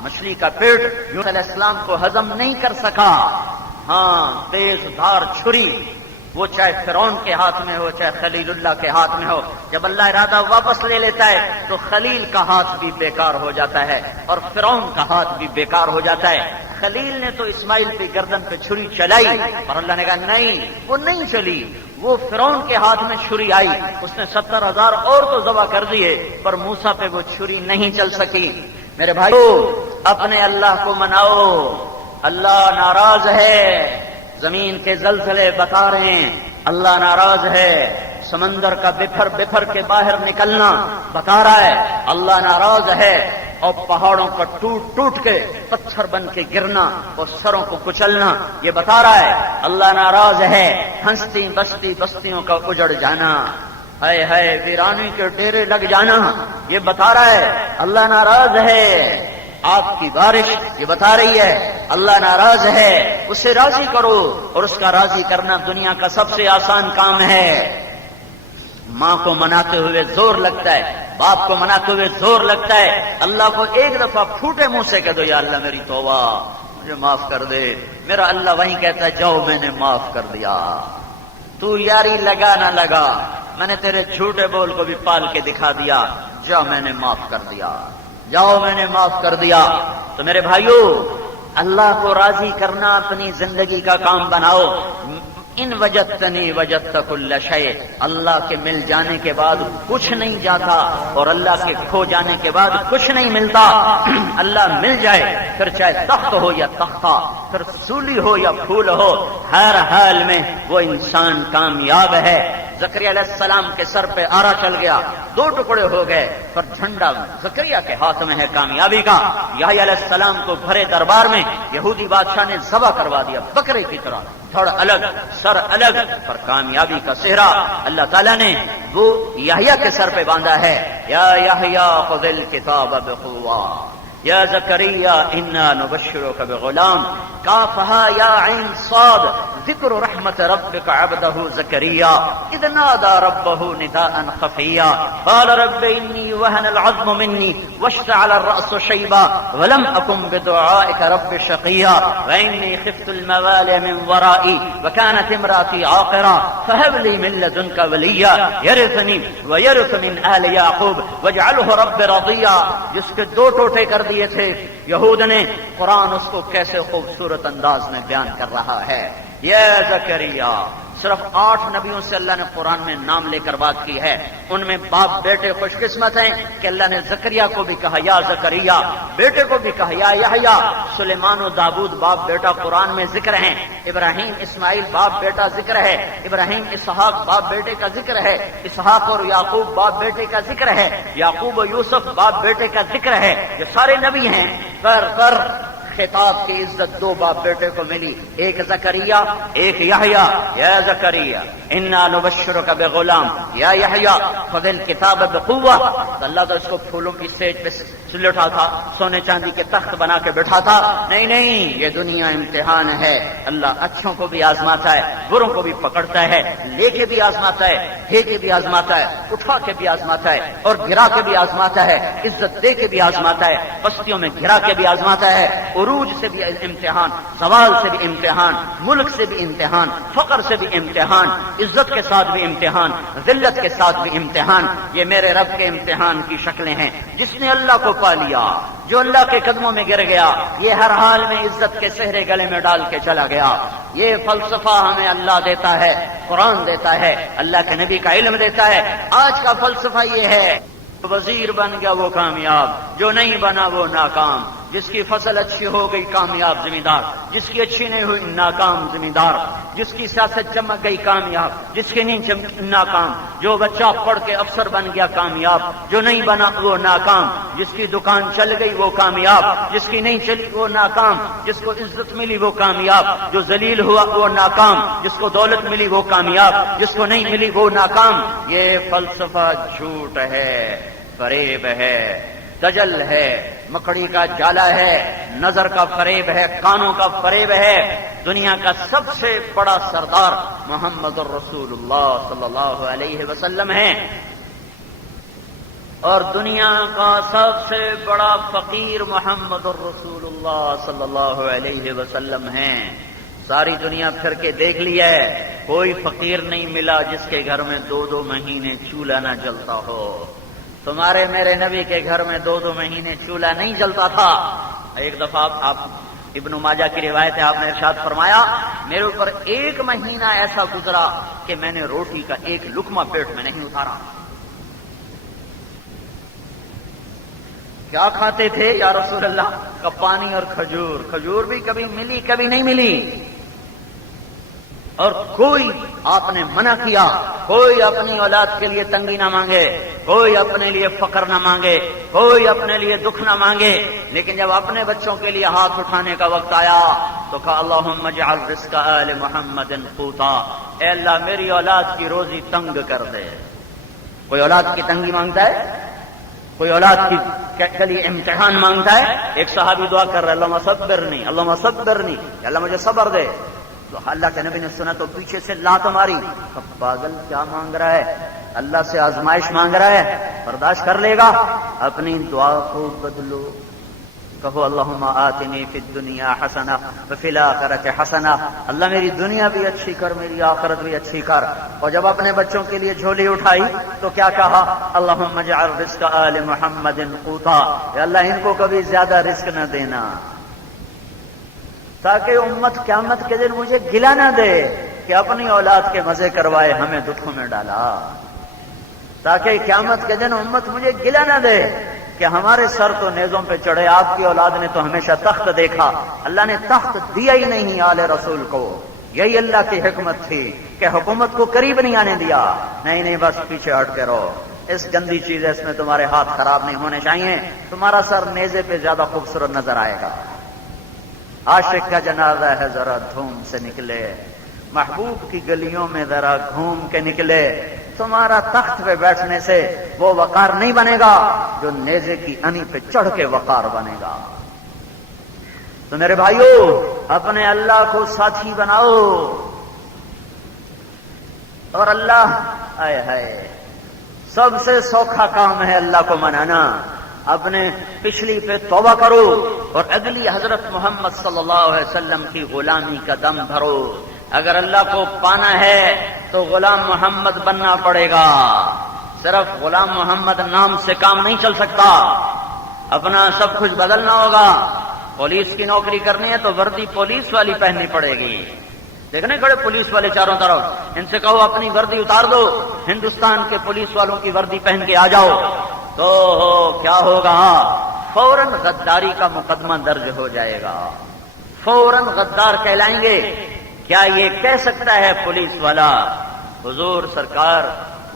مچھلی کا پیٹ موسیٰ علیہ السلام کو ہضم نہیں کر سکا۔ ہاں، تیز دھار چھری وہ چاہے فرعون کے ہاتھ میں ہو چاہے خلیل اللہ کے ہاتھ میں ہو، جب اللہ ارادہ واپس لے لیتا ہے تو خلیل کا ہاتھ بھی بیکار ہو جاتا ہے اور فرعون کا ہاتھ بھی بیکار ہو جاتا ہے۔ خلیل نے تو اسماعیل کی گردن پہ چھری چلائی اور اللہ نے کہا نہیں، وہ نہیں چلی، وہ فرعون کے ہاتھ میں چھری آئی، اس نے 70,000 اور تو ذبح کر دیے پر موسیٰ پہ وہ چھری نہیں چل سکی۔ میرے بھائیو، اپنے اللہ کو مناؤ، اللہ ناراض ہے، زمین کے زلزلے بتا رہے ہیں اللہ ناراض ہے، سمندر کا بفر بفر کے باہر نکلنا بتا رہا ہے اللہ ناراض ہے، اور پہاڑوں کا ٹوٹ ٹوٹ کے پتھر بن کے گرنا اور سروں کو کچلنا یہ بتا رہا ہے اللہ ناراض ہے، ہنستی بستی بستیوں کا اجڑ جانا، ہائے ہائے ویرانی کے ڈیرے لگ جانا یہ بتا رہا ہے اللہ ناراض ہے، آپ کی بارش یہ بتا رہی ہے اللہ ناراض ہے، اسے راضی کرو، اور اس کا راضی کرنا دنیا کا سب سے آسان کام ہے۔ ماں کو مناتے ہوئے زور لگتا ہے، باپ کو مناتے ہوئے زور لگتا ہے، اللہ کو ایک دفعہ پھوٹے منہ سے کہہ دو یا اللہ میری توبہ، مجھے معاف کر دے، میرا اللہ وہیں کہتا ہے جاؤ میں نے معاف کر دیا۔ تو یاری لگا نہ لگا، میں نے تیرے جھوٹے بول کو بھی پال کے دکھا دیا، جاؤ میں نے معاف کر دیا، جاؤ میں نے معاف کر دیا۔ تو میرے بھائیوں، اللہ کو راضی کرنا اپنی زندگی کا کام بناؤ۔ ان وجدتنی وجدت کل شیء، اللہ کے مل جانے کے بعد کچھ نہیں جاتا، اور اللہ کے کھو جانے کے بعد کچھ نہیں ملتا۔ اللہ مل جائے پھر چاہے تخت ہو یا تختہ، پھر سولی ہو یا پھول ہو، ہر حال میں وہ انسان کامیاب ہے۔ زکریا علیہ السلام کے سر پہ آرا چل گیا، 2 ٹکڑے ہو گئے، پر جھنڈا زکریا کے ہاتھ میں ہے کامیابی کا۔ یحییٰ علیہ السلام کو بھرے دربار میں یہودی بادشاہ نے ذبح کروا دیا بکرے کی طرح، تھوڑا الگ سر الگ، پر کامیابی کا صحرا اللہ تعالیٰ نے وہ یحییٰ کے سر پہ باندھا ہے۔ یا یحییٰ خذ الکتاب بقوہ یا زکریا انا نبشرک بغلام کافہا یا عین صاد ذکر رحمت ربک عبدہ زکریا اذ نادى ربه نداء خفیا قال رب انی وهن العظم منی واشتعل الرأس شیبا ولم اکن بدعائک رب شقیا وانی خفت الموالي من ورائي وكانت امرأتي عاقرا فهب لي من لدنك وليا يرثني ويرث من آل يعقوب واجعله رب رضيا۔ جس کے 2 ٹوٹے کر دیے تھے یہود نے، قرآن اس کو کیسے خوبصورت انداز میں بیان کر رہا ہے۔ یا زکریا، صرف 8 نبیوں سے اللہ نے قرآن میں نام لے کر بات کی ہے، ان میں باپ بیٹے خوش قسمت ہیں کہ اللہ نے زکریا کو بھی کہا یا زکریا، بیٹے کو بھی کہا یا یحییٰ۔ سلیمان و داؤد باپ بیٹا قرآن میں ذکر ہیں، ابراہیم اسماعیل باپ بیٹا ذکر ہے، ابراہیم اسحاق باپ بیٹے کا ذکر ہے، اسحاق اور یعقوب باپ بیٹے کا ذکر ہے، یعقوب و یوسف باپ بیٹے کا ذکر ہے۔ یہ سارے نبی ہیں، پر خطاب کی عزت 2 باپ بیٹے کو ملی، ایک زکریا ایک یحییٰ۔ یا زکریا انا نبشرک بغلام یا یحییٰ خذ الکتاب بقوہ۔ اللہ تو اس کو پھولوں کی سیج پہ سلٹا تھا، سونے چاندی کے تخت بنا کے بٹھا تھا، نہیں، یہ دنیا امتحان ہے۔ اللہ اچھوں کو بھی آزماتا ہے، بروں کو بھی پکڑتا ہے، لے کے بھی آزماتا ہے، دے کے بھی آزماتا ہے، اٹھا کے بھی آزماتا ہے، اور گرا کے بھی آزماتا ہے، عزت دے کے بھی آزماتا ہے، بستیوں میں گرا کے بھی آزماتا ہے، عروج سے بھی امتحان، زوال سے بھی امتحان، ملک سے بھی امتحان، فقر سے بھی امتحان، عزت کے ساتھ بھی امتحان، ذلت کے ساتھ بھی امتحان۔ یہ میرے رب کے امتحان کی شکلیں ہیں۔ جس نے اللہ کو پا لیا، جو اللہ کے قدموں میں گر گیا، یہ ہر حال میں عزت کے سہرے گلے میں ڈال کے چلا گیا۔ یہ فلسفہ ہمیں اللہ دیتا ہے، قرآن دیتا ہے، اللہ کے نبی کا علم دیتا ہے۔ آج کا فلسفہ یہ ہے، وزیر بن گیا وہ کامیاب، جو نہیں بنا وہ ناکام، جس کی فصل اچھی ہو گئی کامیاب زمیندار، جس کی اچھی نہیں ہوئی ناکام زمیندار، جس کی سیاست چمک گئی کامیاب، جس کی نہیں ناکام، جو بچہ پڑھ کے افسر بن گیا کامیاب، جو نہیں بنا وہ ناکام، جس کی دکان چل گئی وہ کامیاب، جس کی نہیں چلی وہ ناکام، جس کو عزت ملی وہ کامیاب، جو ذلیل ہوا وہ ناکام، جس کو دولت ملی وہ کامیاب، جس کو نہیں ملی وہ ناکام۔ یہ فلسفہ جھوٹ ہے، فریب ہے، دجل ہے، مکڑی کا جالا ہے، نظر کا فریب ہے، کانوں کا فریب ہے۔ دنیا کا سب سے بڑا سردار محمد الرسول اللہ صلی اللہ علیہ وسلم ہے، اور دنیا کا سب سے بڑا فقیر محمد الرسول اللہ صلی اللہ علیہ وسلم ہے۔ ساری دنیا پھر کے دیکھ لی ہے، کوئی فقیر نہیں ملا جس کے گھر میں 2 مہینے چولہا نہ جلتا ہو۔ تمہارے میرے نبی کے گھر میں 2 مہینے چولہا نہیں جلتا تھا۔ ایک دفعہ آپ ابن ماجہ کی روایت ہے، آپ نے ارشاد فرمایا میرے اوپر 1 مہینہ ایسا گزرا کہ میں نے روٹی کا 1 لقمہ پیٹ میں نہیں اتارا۔ کیا کھاتے تھے یا رسول اللہ؟ کا پانی اور کھجور، کھجور بھی کبھی ملی کبھی نہیں ملی، اور کوئی آپ نے منع کیا، کوئی اپنی اولاد کے لیے تنگی نہ مانگے، کوئی اپنے لیے فقر نہ مانگے، کوئی اپنے لیے دکھ نہ مانگے، لیکن جب اپنے بچوں کے لیے ہاتھ اٹھانے کا وقت آیا تو کہا اللہم اجعل رزق آل محمد قوتا، اے اللہ میری اولاد کی روزی تنگ کر دے۔ کوئی اولاد کی تنگی مانگتا ہے؟ کوئی اولاد کی کے لیے امتحان مانگتا ہے؟ ایک صحابی دعا کر رہا ہے اللہم صبرنی، اللہم صبرنی، اللہ مجھے صبر دے۔ تو اللہ کے نبی نے سنا تو پیچھے سے لات ماری، اب پاگل کیا مانگ رہا ہے؟ اللہ سے آزمائش مانگ رہا ہے، برداشت کر لے گا، اپنی دعا کو بدلو۔ کہو اللہم آتنی فی الدنیا حسنہ وفی الآخرۃ حسنہ، اللہ میری دنیا بھی اچھی کر، میری آخرت بھی اچھی کر۔ اور جب اپنے بچوں کے لیے جھولی اٹھائی تو کیا کہا؟ اللہم اجعل رزق آل محمد قوتا، کہ اللہ ان کو کبھی زیادہ رزق نہ دینا، تاکہ امت قیامت کے دن مجھے گلا نہ دے کہ اپنی اولاد کے مزے کروائے ہمیں دکھوں میں ڈالا، تاکہ قیامت کے دن امت مجھے گلا نہ دے کہ ہمارے سر تو نیزوں پہ چڑھے، آپ کی اولاد نے تو ہمیشہ تخت دیکھا، اللہ نے تخت دیا ہی نہیں آل رسول کو۔ یہی اللہ کی حکمت تھی کہ حکومت کو قریب نہیں آنے دیا، نہیں بس پیچھے ہٹ کے رہو، اس گندی چیز ہے، اس میں تمہارے ہاتھ خراب نہیں ہونے چاہیے، تمہارا سر نیزے پہ زیادہ خوبصورت نظر آئے گا۔ عاشق کا جنازہ ہے ذرا دھوم سے نکلے، محبوب کی گلیوں میں ذرا گھوم کے نکلے، تمہارا تخت پہ بیٹھنے سے وہ وقار نہیں بنے گا جو نیزے کی انی پہ چڑھ کے وقار بنے گا۔ تو میرے بھائیو، اپنے اللہ کو ساتھی بناؤ، اور اللہ آئے ہائے سب سے سوکھا کام ہے اللہ کو منانا۔ اپنے پچھلی پہ توبہ کرو اور اگلی حضرت محمد صلی اللہ علیہ وسلم کی غلامی کا دم بھرو۔ اگر اللہ کو پانا ہے تو غلام محمد بننا پڑے گا، صرف غلام محمد نام سے کام نہیں چل سکتا، اپنا سب کچھ بدلنا ہوگا۔ پولیس کی نوکری کرنی ہے تو وردی پولیس والی پہننی پڑے گی، دیکھنے کھڑے پولیس والے چاروں طرف، ان سے کہو اپنی وردی اتار دو، ہندوستان کے پولیس والوں کی وردی پہن کے آ جاؤ، تو کیا ہوگا؟ فوراً غداری کا مقدمہ درج ہو جائے گا، فوراً غدار کہلائیں گے۔ کیا یہ کہہ سکتا ہے پولیس والا حضور سرکار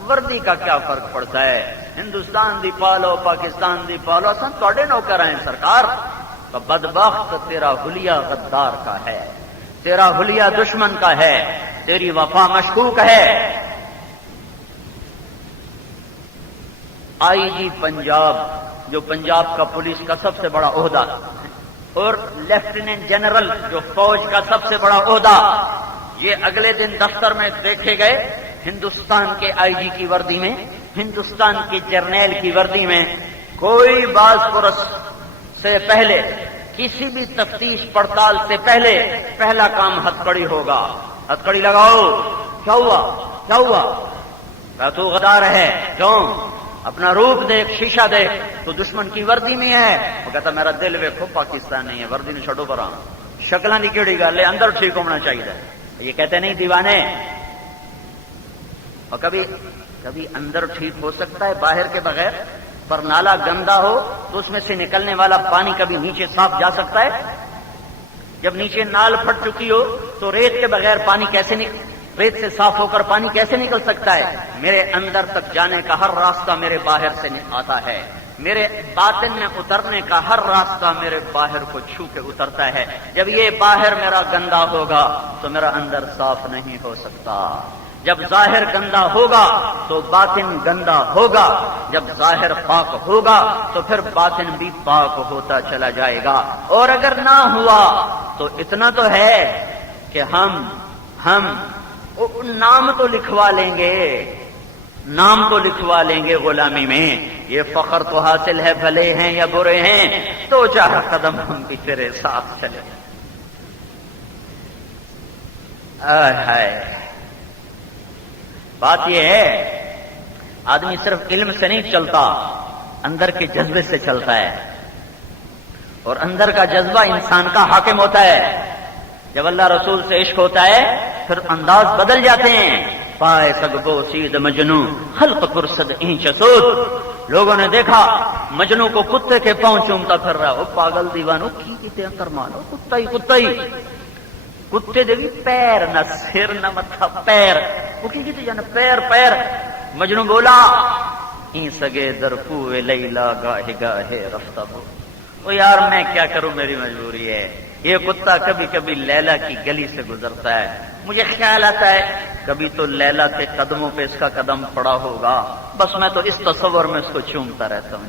وردی کا کیا فرق پڑتا ہے، ہندوستان دی پالو پاکستان دی پالو، اصل توڑے نوکر ہیں سرکار۔ تو بدبخت تیرا حلیہ غدار کا ہے، تیرا حلیہ دشمن کا ہے، تیری وفا مشکوک ہے۔ آئی جی پنجاب، جو پنجاب کا پولیس کا سب سے بڑا عہدہ، اور لیفٹیننٹ جنرل جو فوج کا سب سے بڑا عہدہ، یہ اگلے دن دفتر میں دیکھے گئے ہندوستان کے آئی جی کی وردی میں، ہندوستان کے جرنیل کی وردی میں۔ کوئی باز پرس سے پہلے، کسی بھی تفتیش پڑتال سے پہلے پہلا کام ہتھکڑی ہوگا، ہتھکڑی لگاؤ۔ کیا ہوا؟ کیا ہوا؟ کہا تو غدار ہے، کیوں؟ اپنا روپ دیکھ، شیشہ دیکھ، تو دشمن کی وردی میں ہے۔ وہ کہتا میرا دل ویکھو پاکستان نہیں ہے، وردی نے چھڈو پرا، شکلاں دی کیڑی گل ہے، اندر ٹھیک ہونا چاہیے۔ یہ کہتے نہیں دیوانے، اور کبھی اندر ٹھیک ہو سکتا ہے باہر کے بغیر، پر نالا گندا ہو تو اس میں سے نکلنے والا پانی کبھی نیچے صاف جا سکتا ہے؟ جب نیچے نال پھٹ چکی ہو تو ریت کے بغیر پانی کیسے ریت سے صاف ہو کر پانی کیسے نکل سکتا ہے؟ میرے اندر تک جانے کا ہر راستہ میرے باہر سے آتا ہے، میرے باطن میں اترنے کا ہر راستہ میرے باہر کو چھو کے اترتا ہے۔ جب یہ باہر میرا گندا ہوگا تو میرا اندر صاف نہیں ہو سکتا۔ جب ظاہر گندا ہوگا تو باطن گندا ہوگا، جب ظاہر پاک ہوگا تو پھر باطن بھی پاک ہوتا چلا جائے گا۔ اور اگر نہ ہوا تو اتنا تو ہے کہ ہم نام تو لکھوا لیں گے، نام تو لکھوا لیں گے غلامی میں۔ یہ فخر تو حاصل ہے، بھلے ہیں یا برے ہیں، تو 4 قدم ہم بھی تیرے ساتھ چلے۔ ہائے، بات یہ ہے آدمی صرف علم سے نہیں چلتا، اندر کے جذبے سے چلتا ہے، اور اندر کا جذبہ انسان کا حاکم ہوتا ہے۔ جب اللہ رسول سے عشق ہوتا ہے پھر انداز بدل جاتے ہیں۔ پائے سگبو سید مجنو خلق پرسد اینچ سود، لوگوں نے دیکھا مجنو کو کتے کے پاؤں چومتا پھر رہا، وہ پاگل دیوانو کی کتے انتر مانو، کتا ہی کتے دے بھی پیر نہ سر نہ متھا، پیر وہ کی کہتے جانا، پیر۔ مجنو بولا این سگے در کوئے لیلا گاہے گاہے رفتہ ہو، وہ یار میں کیا کروں، میری مجبوری ہے۔ یہ کتا کبھی کبھی لیلا کی گلی سے گزرتا ہے، مجھے خیال آتا ہے کبھی تو لیلا کے قدموں پہ اس کا قدم پڑا ہوگا، بس میں تو اس تصور میں اس کو چومتا رہتا ہوں۔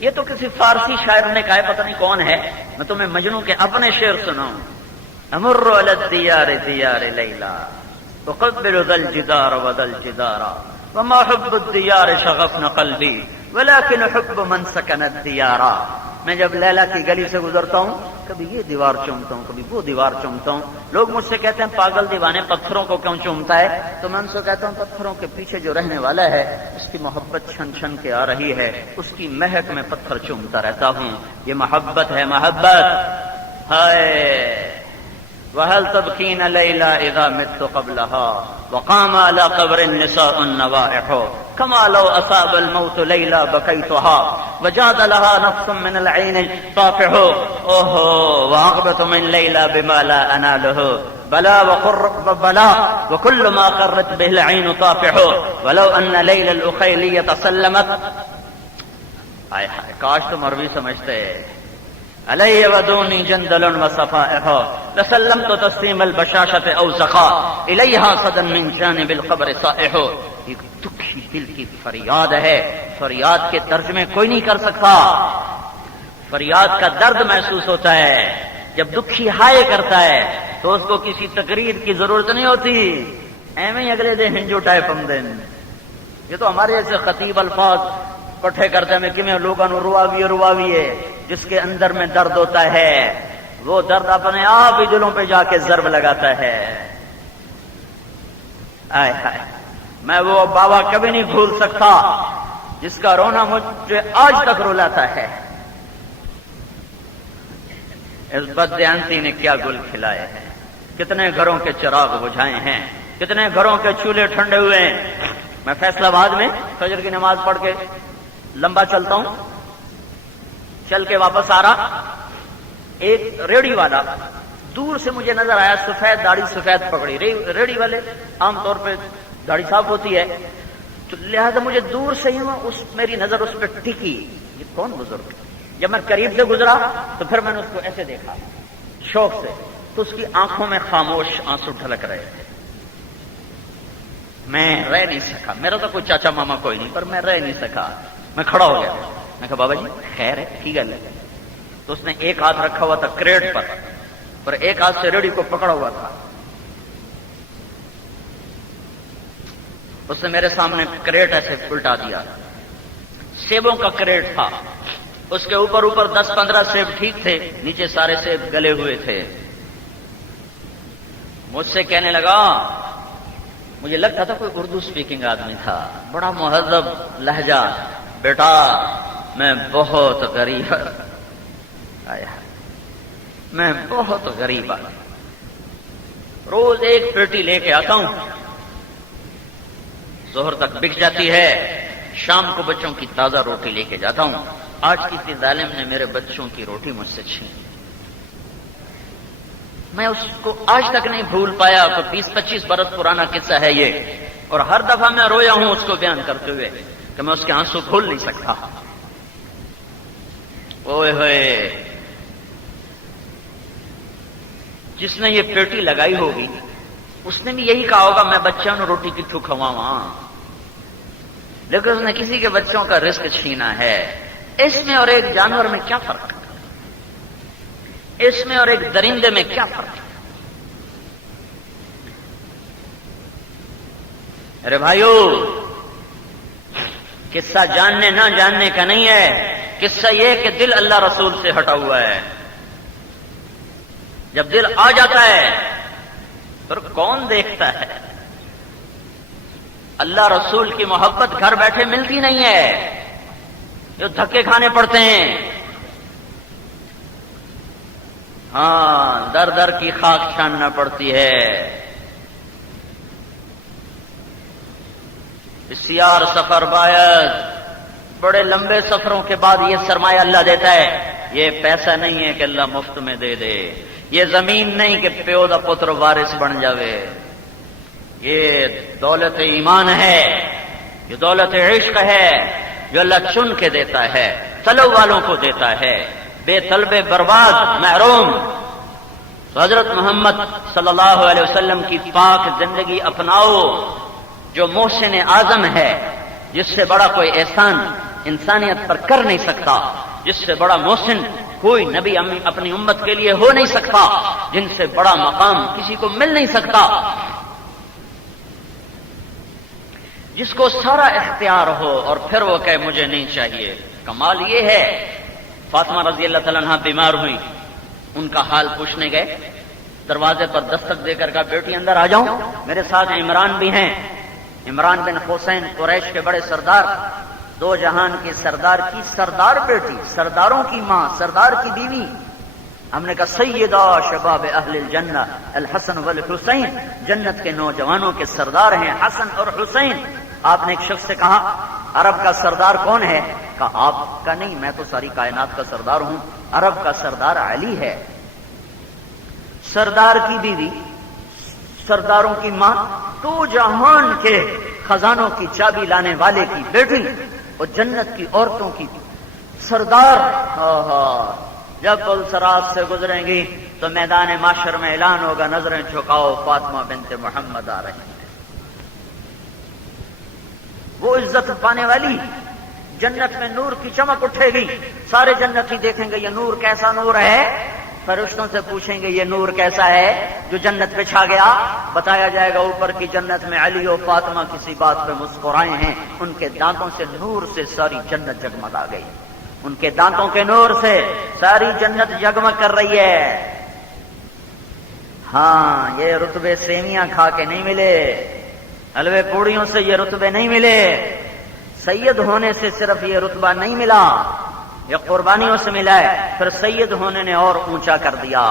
یہ تو کسی فارسی شاعر نے کہا ہے، پتہ نہیں کون ہے، میں تمہیں مجنو کے اپنے شعر سناؤں۔ امر علی الدیار دیار لیلا اقبل ذا الجدار وذا الجدار وما حب الدیار شغفن قلبی ولكن حب من سكن الدیار۔ میں جب لیلا کی گلی سے گزرتا ہوں کبھی یہ دیوار چومتا ہوں کبھی وہ دیوار چومتا ہوں. لوگ مجھ سے کہتے ہیں پاگل دیوانے پتھروں کو کیوں چومتا ہے؟ تو میں ان سے کہتا ہوں پتھروں کے پیچھے جو رہنے والا ہے اس کی محبت چھن چھن کے آ رہی ہے, اس کی مہک میں پتھر چومتا رہتا ہوں. یہ محبت ہے, محبت. ہائے وَهَلْ تَبْكِينَ لَيْلَا إِذَا مِتُّ قَبْلَهَا وَقَامَ عَلَى قَبْرِ النِّسَاءُ النَّوَائِحُ كَمَا لَوْ أَصَابَ الْمَوْتُ لَيْلَا بَكَيْتُهَا وَجَادَ لَهَا نَفْسٌ مِّنَ الْعَيْنِ طَافِحُ أُوهُ وَأَقْبَتُ مِنْ لَيْلَا بِمَا لَا أَنَالُهُ بلا وكل ما قرت به العين طافح ولو ان ليل الاخيليه سلمت. آئے ہائے کاش تم عربی سمجھتے. علی ودونی جندل وصفائح لسلمت تسلیم البشاشة او زخا الیہا صدا من جانب القبر صائح. ایک دکھی دل کی فریاد ہے, فریاد کے ترجمے کوئی نہیں کر سکتا. فریاد کا درد محسوس ہوتا ہے جب دکھی ہائے کرتا ہے تو اس کو کسی تقریر کی ضرورت نہیں ہوتی. ایویں ہی اگلے دن ہنجو ٹائپ ہم دن. یہ تو ہمارے ایسے خطیب الفاظ کٹھے کرتے ہیں کہ میں لوگوں نے رواوی ہے. جس کے اندر میں درد ہوتا ہے وہ درد اپنے آپ ہی دلوں پہ جا کے ضرب لگاتا ہے. آئے ہائے میں وہ بابا کبھی نہیں بھول سکتا جس کا رونا مجھے آج تک رلاتا ہے. اس بددیانتی نے کیا گل کھلائے ہیں, کتنے گھروں کے چراغ بجھائے ہیں, کتنے گھروں کے چولہے ٹھنڈے ہوئے ہیں. میں فیصلہ آباد میں فجر کی نماز پڑھ کے لمبا چلتا ہوں, چل کے واپس آ رہا, ایک ریڑھی والا دور سے مجھے نظر آیا, سفید داڑھی سفید پکڑی. ریڑھی والے عام طور پہ داڑھی صاف ہوتی ہے تو لہذا مجھے دور سے ہی میری نظر اس پہ ٹکی, یہ کون بزرگ. جب میں قریب سے گزرا تو پھر میں نے اس کو ایسے دیکھا شوق سے, تو اس کی آنکھوں میں خاموش آنسو ڈھلک رہے تھے. میں رہ نہیں سکا, میرا تو کوئی چاچا ماما کوئی نہیں, پر میں رہ نہیں سکا. میں کھڑا ہو گیا. میں کہا بابا جی خیر ہے, ٹھیک ہے. تو اس نے ایک ہاتھ رکھا ہوا تھا کریٹ پر اور ایک ہاتھ سے ریڑھی کو پکڑا ہوا تھا. اس نے میرے سامنے کریٹ ایسے الٹا دیا. سیبوں کا کریٹ تھا, اس کے اوپر 10-15 سیب ٹھیک تھے, نیچے سارے سیب گلے ہوئے تھے. مجھ سے کہنے لگا, مجھے لگتا تھا کوئی اردو سپیکنگ آدمی تھا, بڑا مہذب لہجہ, بیٹا میں بہت غریب, میں بہت غریب آدمی, روز ایک پیٹی لے کے آتا ہوں, ظہر تک بک جاتی ہے, شام کو بچوں کی تازہ روٹی لے کے جاتا ہوں. آج کسی ظالم نے میرے بچوں کی روٹی مجھ سے چھین, میں اس کو آج تک نہیں بھول پایا. تو 20-25 برس پرانا قصہ ہے یہ, اور ہر دفعہ میں رویا ہوں اس کو بیان کرتے ہوئے کہ میں اس کے آنسو کھول نہیں سکتا. اوئے ہوئے, جس نے یہ پیٹی لگائی ہوگی اس نے بھی یہی کہا ہوگا میں بچوں نے روٹی کی چھو کھواواں, لیکن اس نے کسی کے بچوں کا رزق چھینا ہے. اس میں اور ایک جانور میں کیا فرق ہے؟ اس میں اور ایک درندے میں کیا فرق ہے؟ ارے بھائیو, قصہ جاننے نہ جاننے کا نہیں ہے, قصہ یہ کہ دل اللہ رسول سے ہٹا ہوا ہے. جب دل آ جاتا ہے پھر کون دیکھتا ہے؟ اللہ رسول کی محبت گھر بیٹھے ملتی نہیں ہے, جو دھکے کھانے پڑتے ہیں. ہاں, در در کی خاک چھاننا پڑتی ہے. بسیار سفر باید, بڑے لمبے سفروں کے بعد یہ سرمایہ اللہ دیتا ہے. یہ پیسہ نہیں ہے کہ اللہ مفت میں دے دے, یہ زمین نہیں کہ پیو دا پتر وارث بن جاوے. یہ دولت ایمان ہے, یہ دولت عشق ہے جو اللہ چن کے دیتا ہے, طلب والوں کو دیتا ہے, بے طلب برباد محروم. تو حضرت محمد صلی اللہ علیہ وسلم کی پاک زندگی اپناؤ, جو محسن اعظم ہے, جس سے بڑا کوئی احسان انسانیت پر کر نہیں سکتا, جس سے بڑا محسن کوئی نبی اپنی امت کے لیے ہو نہیں سکتا, جن سے بڑا مقام کسی کو مل نہیں سکتا, جس کو سارا اختیار ہو اور پھر وہ کہے مجھے نہیں چاہیے. کمال یہ ہے فاطمہ رضی اللہ تعالیٰ عنہ بیمار ہوئی، ان کا حال پوچھنے گئے، دروازے پر دستک دے کر کہا بیٹی اندر آ جاؤں، میرے ساتھ عمران بھی ہیں، عمران بن حسین قریش کے بڑے سردار، دو جہان کی سردار کی سردار بیٹی، سرداروں کی ماں، سردار کی بیوی۔ ہم نے کہا سیدہ شباب اہل الجنہ الحسن والحسین، جنت کے نوجوانوں کے سردار ہیں حسن اور حسین۔ آپ نے ایک شخص سے کہا عرب کا سردار کون ہے؟ کہا آپ کا نہیں، میں تو ساری کائنات کا سردار ہوں، عرب کا سردار علی ہے۔ سردار کی بیوی، سرداروں کی ماں، تو جہان کے خزانوں کی چابی لانے والے کی بیٹی اور جنت کی عورتوں کی سردار۔ جب پل سرات سے گزریں گی تو میدان معاشر میں اعلان ہوگا نظریں جھکاؤ فاطمہ بنت محمد آ رہی ہیں۔ وہ عزت پانے والی، جنت میں نور کی چمک اٹھے گی، سارے جنتی دیکھیں گے یہ نور کیسا نور ہے، فرشتوں سے پوچھیں گے یہ نور کیسا ہے جو جنت پہ چھا گیا، بتایا جائے گا اوپر کی جنت میں علی و فاطمہ کسی بات پہ مسکرائے ہیں، ان کے دانتوں سے نور سے ساری جنت جگمگا گئی، ان کے دانتوں کے نور سے ساری جنت جگمگ کر رہی ہے۔ ہاں، یہ رتبے سیویاں کھا کے نہیں ملے، حلوے پوڑیوں سے یہ رتبے نہیں ملے، سید ہونے سے صرف یہ رتبہ نہیں ملا، یہ قربانیوں سے ملا ہے، پھر سید ہونے نے اور اونچا کر دیا۔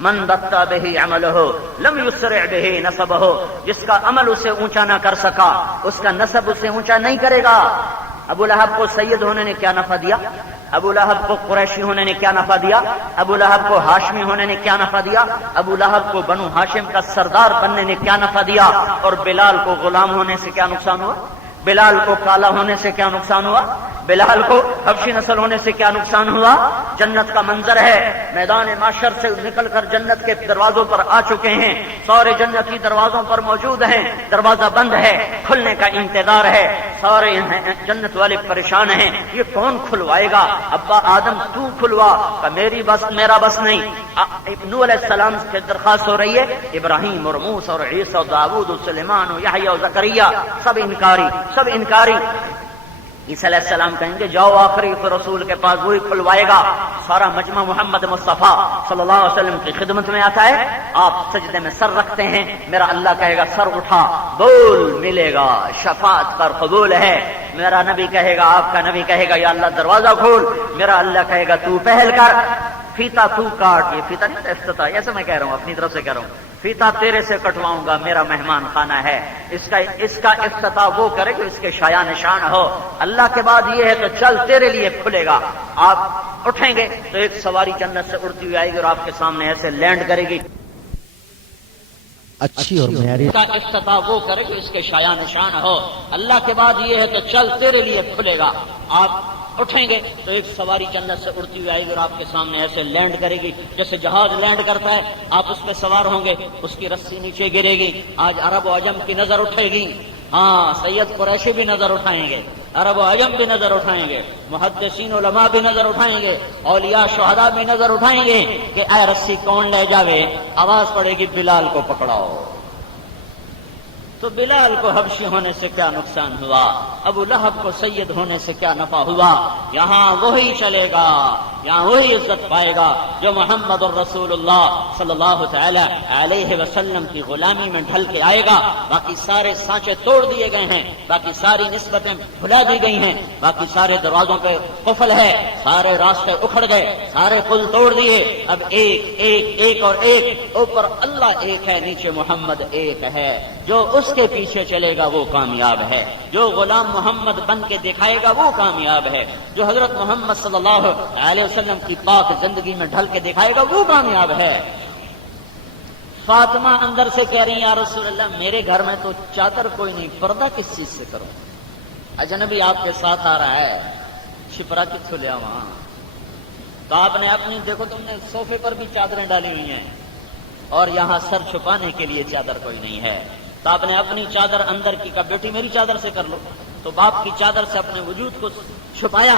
من بطا بہ عملہ لم یسرع بہ نسبہ، جس کا عمل اسے اونچا نہ کر سکا اس کا نسب اسے اونچا نہیں کرے گا۔ ابو لہب کو سید ہونے نے کیا نفع دیا؟ ابو لہب کو قریشی ہونے نے کیا نفع دیا؟ ابو لہب کو ہاشمی ہونے نے کیا نفع دیا؟ ابو لہب کو بنو ہاشم کا سردار بننے نے کیا نفع دیا؟ اور بلال کو غلام ہونے سے کیا نقصان ہوا؟ بلال کو کالا ہونے سے کیا نقصان ہوا؟ بلال کو حبشی نسل ہونے سے کیا نقصان ہوا؟ جنت کا منظر ہے، میدان معاشر سے نکل کر جنت کے دروازوں پر آ چکے ہیں، سارے جنتی دروازوں پر موجود ہیں، دروازہ بند ہے، کھلنے کا انتظار ہے، سارے جنت والے پریشان ہیں، یہ کون کھلوائے گا؟ ابا آدم تو کھلوا، کہ میری بس، میرا بس نہیں۔ نوح علیہ السلام سے درخواست ہو رہی ہے، ابراہیم اور موسیٰ اور عیسیٰ اور داؤد اور سلیمان اور یحییٰ اور زکریا سب انکاری۔ عیسیٰ علیہ السلام کہیں گے جاؤ آخری رسول کے پاس، وہی کھلوائے گا۔ سارا مجمع محمد مصطفیٰ صلی اللہ علیہ وسلم کی خدمت میں آتا ہے، آپ سجدے میں سر رکھتے ہیں، میرا اللہ کہے گا سر اٹھا، بول، ملے گا، شفاعت پر قبول ہے۔ میرا نبی کہے گا، آپ کا نبی کہے گا یا اللہ دروازہ کھول، میرا اللہ کہے گا تو پہل کر، فیتا تو کاٹ۔ یہ فیتا نہیں افتتاح، ایسا میں کہہ رہا ہوں، اپنی طرف سے کہہ رہا ہوں، فیتا تیرے سے کٹواؤں گا، میرا مہمان خانہ ہے، اس کا افتتاح وہ کرے کہ اس کے شایان نشان ہو۔ اللہ کے بعد یہ ہے تو چل تیرے لیے کھلے گا۔ آپ اٹھیں گے تو ایک سواری جنت سے اڑتی ہوئی آئے گی اور آپ کے سامنے ایسے لینڈ کرے گی، اچھی اور معیاری کا افتتاح وہ کرے کہ اس کے شایان نشان ہو۔ اللہ کے بعد یہ ہے تو چل تیرے لیے کھلے گا۔ آپ اٹھیں گے تو ایک سواری جنت سے اڑتی ہوئی آئے گی اور آپ کے سامنے ایسے لینڈ کرے گی جیسے جہاز لینڈ کرتا ہے، آپ اس پہ سوار ہوں گے، اس کی رسی نیچے گرے گی، آج عرب و عجم کی نظر اٹھے گی، ہاں سید قریشی بھی نظر اٹھائیں گے، عرب و عجم بھی نظر اٹھائیں گے، محدثین علماء بھی نظر اٹھائیں گے، اولیاء شہداء بھی نظر اٹھائیں گے کہ اے رسی کون لے جاوے، آواز پڑے گی بلال کو پکڑاؤ۔ تو بلال کو حبشی ہونے سے کیا نقصان ہوا؟ ابو لہب کو سید ہونے سے کیا نفع ہوا؟ یہاں وہی چلے گا، یہاں وہی عزت پائے گا جو محمد الرسول اللہ صلی اللہ تعالی علیہ وسلم کی غلامی میں ڈھل کے آئے گا۔ باقی سارے سانچے توڑ دیے گئے ہیں، باقی ساری نسبتیں بھلا دی گئی ہیں، باقی سارے دروازوں پہ قفل ہے، سارے راستے اکھڑ گئے، سارے پل توڑ دیے، اب ایک اور ایک، اوپر اللہ ایک ہے، نیچے محمد ایک ہے، جو اس کے پیچھے چلے گا وہ کامیاب ہے، جو غلام محمد بن کے دکھائے گا وہ کامیاب ہے، جو حضرت محمد صلی اللہ علیہ وسلم کی پاک زندگی میں ڈھل کے دکھائے گا وہ کامیاب ہے۔ فاطمہ اندر سے کہہ رہی ہیں یا رسول اللہ میرے گھر میں تو چادر کوئی نہیں، پردہ کس چیز سے کروں؟ اجنبی آپ کے ساتھ آ رہا ہے، شپرا کتوں لیا وہاں؟ تو آپ نے اپنی، دیکھو تم نے صوفے پر بھی چادریں ڈالی ہوئی ہیں اور یہاں سر چھپانے کے لیے چادر کوئی نہیں ہے، تو آپ نے اپنی چادر اندر کی، کہا بیٹی میری چادر سے کر لو، تو باپ کی چادر سے اپنے وجود کو چھپایا،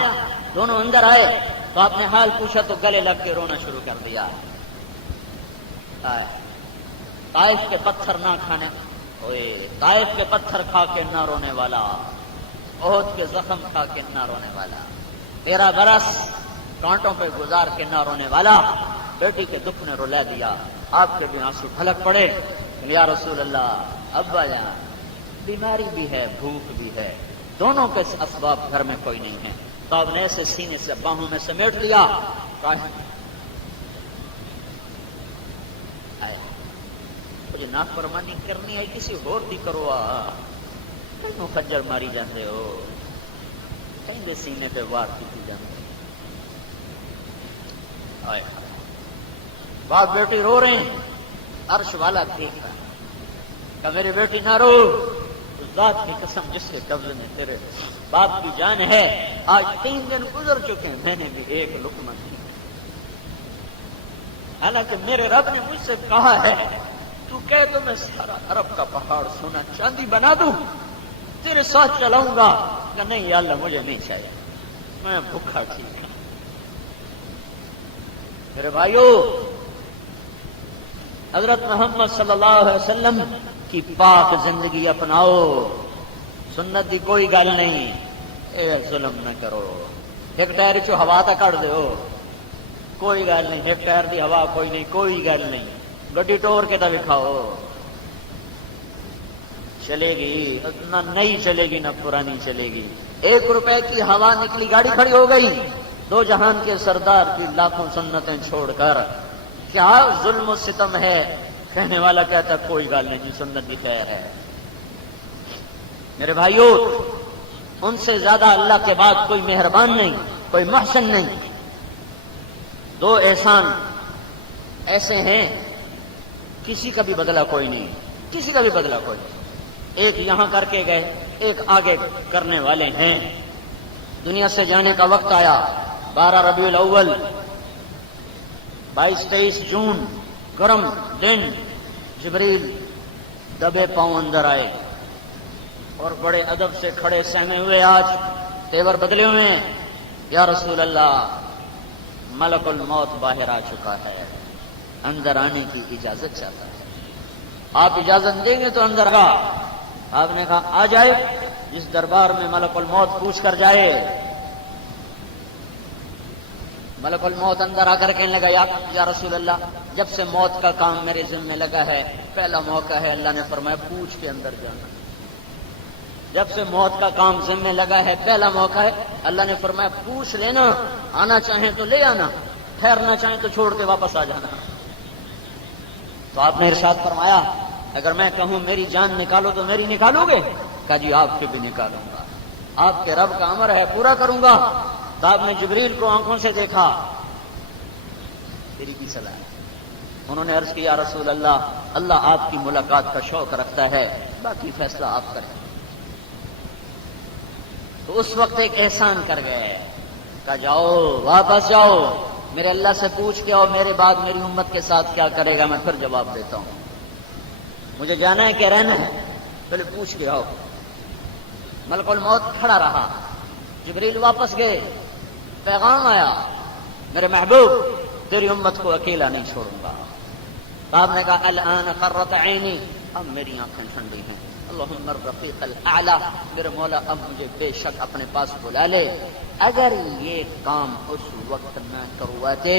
دونوں اندر آئے تو آپ نے حال پوچھا تو گلے لگ کے رونا شروع کر دیا۔ طائف کے پتھر نہ کھانے، طائف کے پتھر کھا کے نہ رونے والا، احد کے زخم کھا کے نہ رونے والا، 13 برس کانٹوں پہ گزار کے نہ رونے والا بیٹی کے دکھ نے رلا دیا. آپ کے بھی آنسو ڈھلک پڑے. یا رسول اللہ ابا جان بیماری بھی ہے بھوک بھی ہے, دونوں کے اسباب گھر میں کوئی نہیں ہے. تو آپ نے ایسے سینے سے باہوں میں سمیٹ لیا. مجھے نافرمانی کرنی ہے کسی اور دی کرو کہیں خجر ماری جاتے ہو کہیں دے سینے پہ وار کی جاتے. باپ بیٹی رو رہے ہیں. عرش والا دیکھ رہا ہے کہ میری بیٹی نہ رو. اس ذات کی قسم جس کے قبضے میں تیرے باپ کی جان ہے, آج 3 دن گزر چکے ہیں میں نے بھی ایک لقمہ نہیں. حالانکہ میرے رب نے مجھ سے کہا ہے تو کہہ تو میں سارا عرب کا پہاڑ سونا چاندی بنا دوں, تیرے ساتھ چلاؤں گا. کہ نہیں یا اللہ مجھے نہیں چاہیے, میں بھوکا ٹھیک ہے. میرے بھائیو, حضرت محمد صلی اللہ علیہ وسلم کی پاک زندگی اپناؤ. سنت دی کوئی گل نہیں. اے ظلم نہ کرو. ایک ٹائر چو ہوا تا کٹ دیو کوئی گل نہیں. ایک ٹائر دی ہوا کوئی نہیں, کوئی گل نہیں. گڈی ٹور کے تو دکھاؤ, چلے گی نہ نئی چلے گی نہ پرانی چلے گی. 1 روپے کی ہوا نکلی گاڑی کھڑی ہو گئی. 2 جہان کے سردار کی لاکھوں سنتیں چھوڑ کر کیا ظلم و ستم ہے. کہنے والا کہتا کوئی گل نہیں جی سنت بھی خیر ہے. میرے بھائیو, ان سے زیادہ اللہ کے بعد کوئی مہربان نہیں, کوئی محسن نہیں. 2 احسان ایسے ہیں کسی کا بھی بدلہ کوئی نہیں, کسی کا بھی بدلہ کوئی نہیں. ایک یہاں کر کے گئے, ایک آگے کرنے والے ہیں. دنیا سے جانے کا وقت آیا. 12 ربیع الاول 22-23 جون گرم دن. جبریل دبے پاؤں اندر آئے اور بڑے ادب سے کھڑے سہمے ہوئے, آج تیور بدلے ہوئے ہیں. یا رسول اللہ ملک الموت باہر آ چکا ہے, اندر آنے کی اجازت چاہتا ہے. آپ اجازت دیں گے تو اندر آ. آپ نے کہا آ جائے. جس دربار میں ملک الموت پوچھ کر جائے. ملک الموت اندر آ کر کہنے لگا یا رسول اللہ جب سے موت کا کام میرے ذمہ لگا ہے پہلا موقع ہے. اللہ نے فرمایا پوچھ کے اندر جانا. جب سے موت کا کام ذمہ لگا ہے پہلا موقع ہے. اللہ نے فرمایا پوچھ لینا, آنا چاہیں تو لے آنا, ٹھہرنا چاہیں تو چھوڑ کے واپس آ جانا. تو آپ نے ارشاد فرمایا اگر میں کہوں میری جان نکالو تو میری نکالو گے؟ کہا جی آپ کی بھی نکالوں گا, آپ کے رب کا امر ہے پورا کروں گا. تو آپ نے جبریل کو آنکھوں سے دیکھا. تیری کی صلاح ہے. انہوں نے عرض کیا یا رسول اللہ اللہ آپ کی ملاقات کا شوق رکھتا ہے, باقی فیصلہ آپ کریں. تو اس وقت ایک احسان کر گئے. کہا جاؤ واپس جاؤ, میرے اللہ سے پوچھ کے آؤ میرے بعد میری امت کے ساتھ کیا کرے گا, میں پھر جواب دیتا ہوں. مجھے جانا ہے کہ رہنا ہے پہلے پوچھ کے آؤ. ملک الموت کھڑا رہا. جبریل واپس گئے. پیغام آیا میرے محبوب تیری امت کو اکیلا نہیں چھوڑوں گا. آپ نے کہا الان قرت عینی, اب میری آنکھیں ٹھنڈی ہیں. اللہم الرفیق الاعلی, میرے مولا اب مجھے بے شک اپنے پاس بلا لے. اگر یہ کام اس وقت نہ کرواتے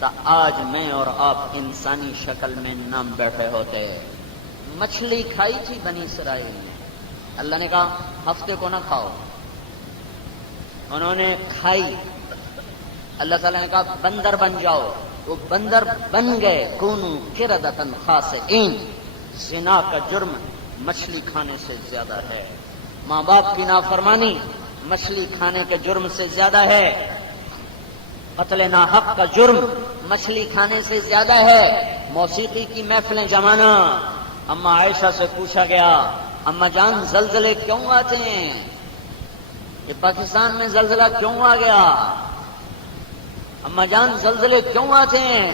تو آج میں اور آپ انسانی شکل میں نہ بیٹھے ہوتے. مچھلی کھائی تھی بنی اسرائیل نے, اللہ نے کہا ہفتے کو نہ کھاؤ. انہوں نے کھائی. اللہ تعالیٰ نے کہا بندر بن جاؤ. وہ بندر بن گئے. کونوا قردۃ خاسئین. زنا کا جرم مچھلی کھانے سے زیادہ ہے. ماں باپ کی نافرمانی مچھلی کھانے کے جرم سے زیادہ ہے. قتل ناحق کا جرم مچھلی کھانے سے زیادہ ہے. موسیقی کی محفلیں جمانا. اما عائشہ سے پوچھا گیا اما جان زلزلے کیوں آتے ہیں, یہ پاکستان میں زلزلہ کیوں آ گیا, اما جان زلزلے کیوں آتے ہیں؟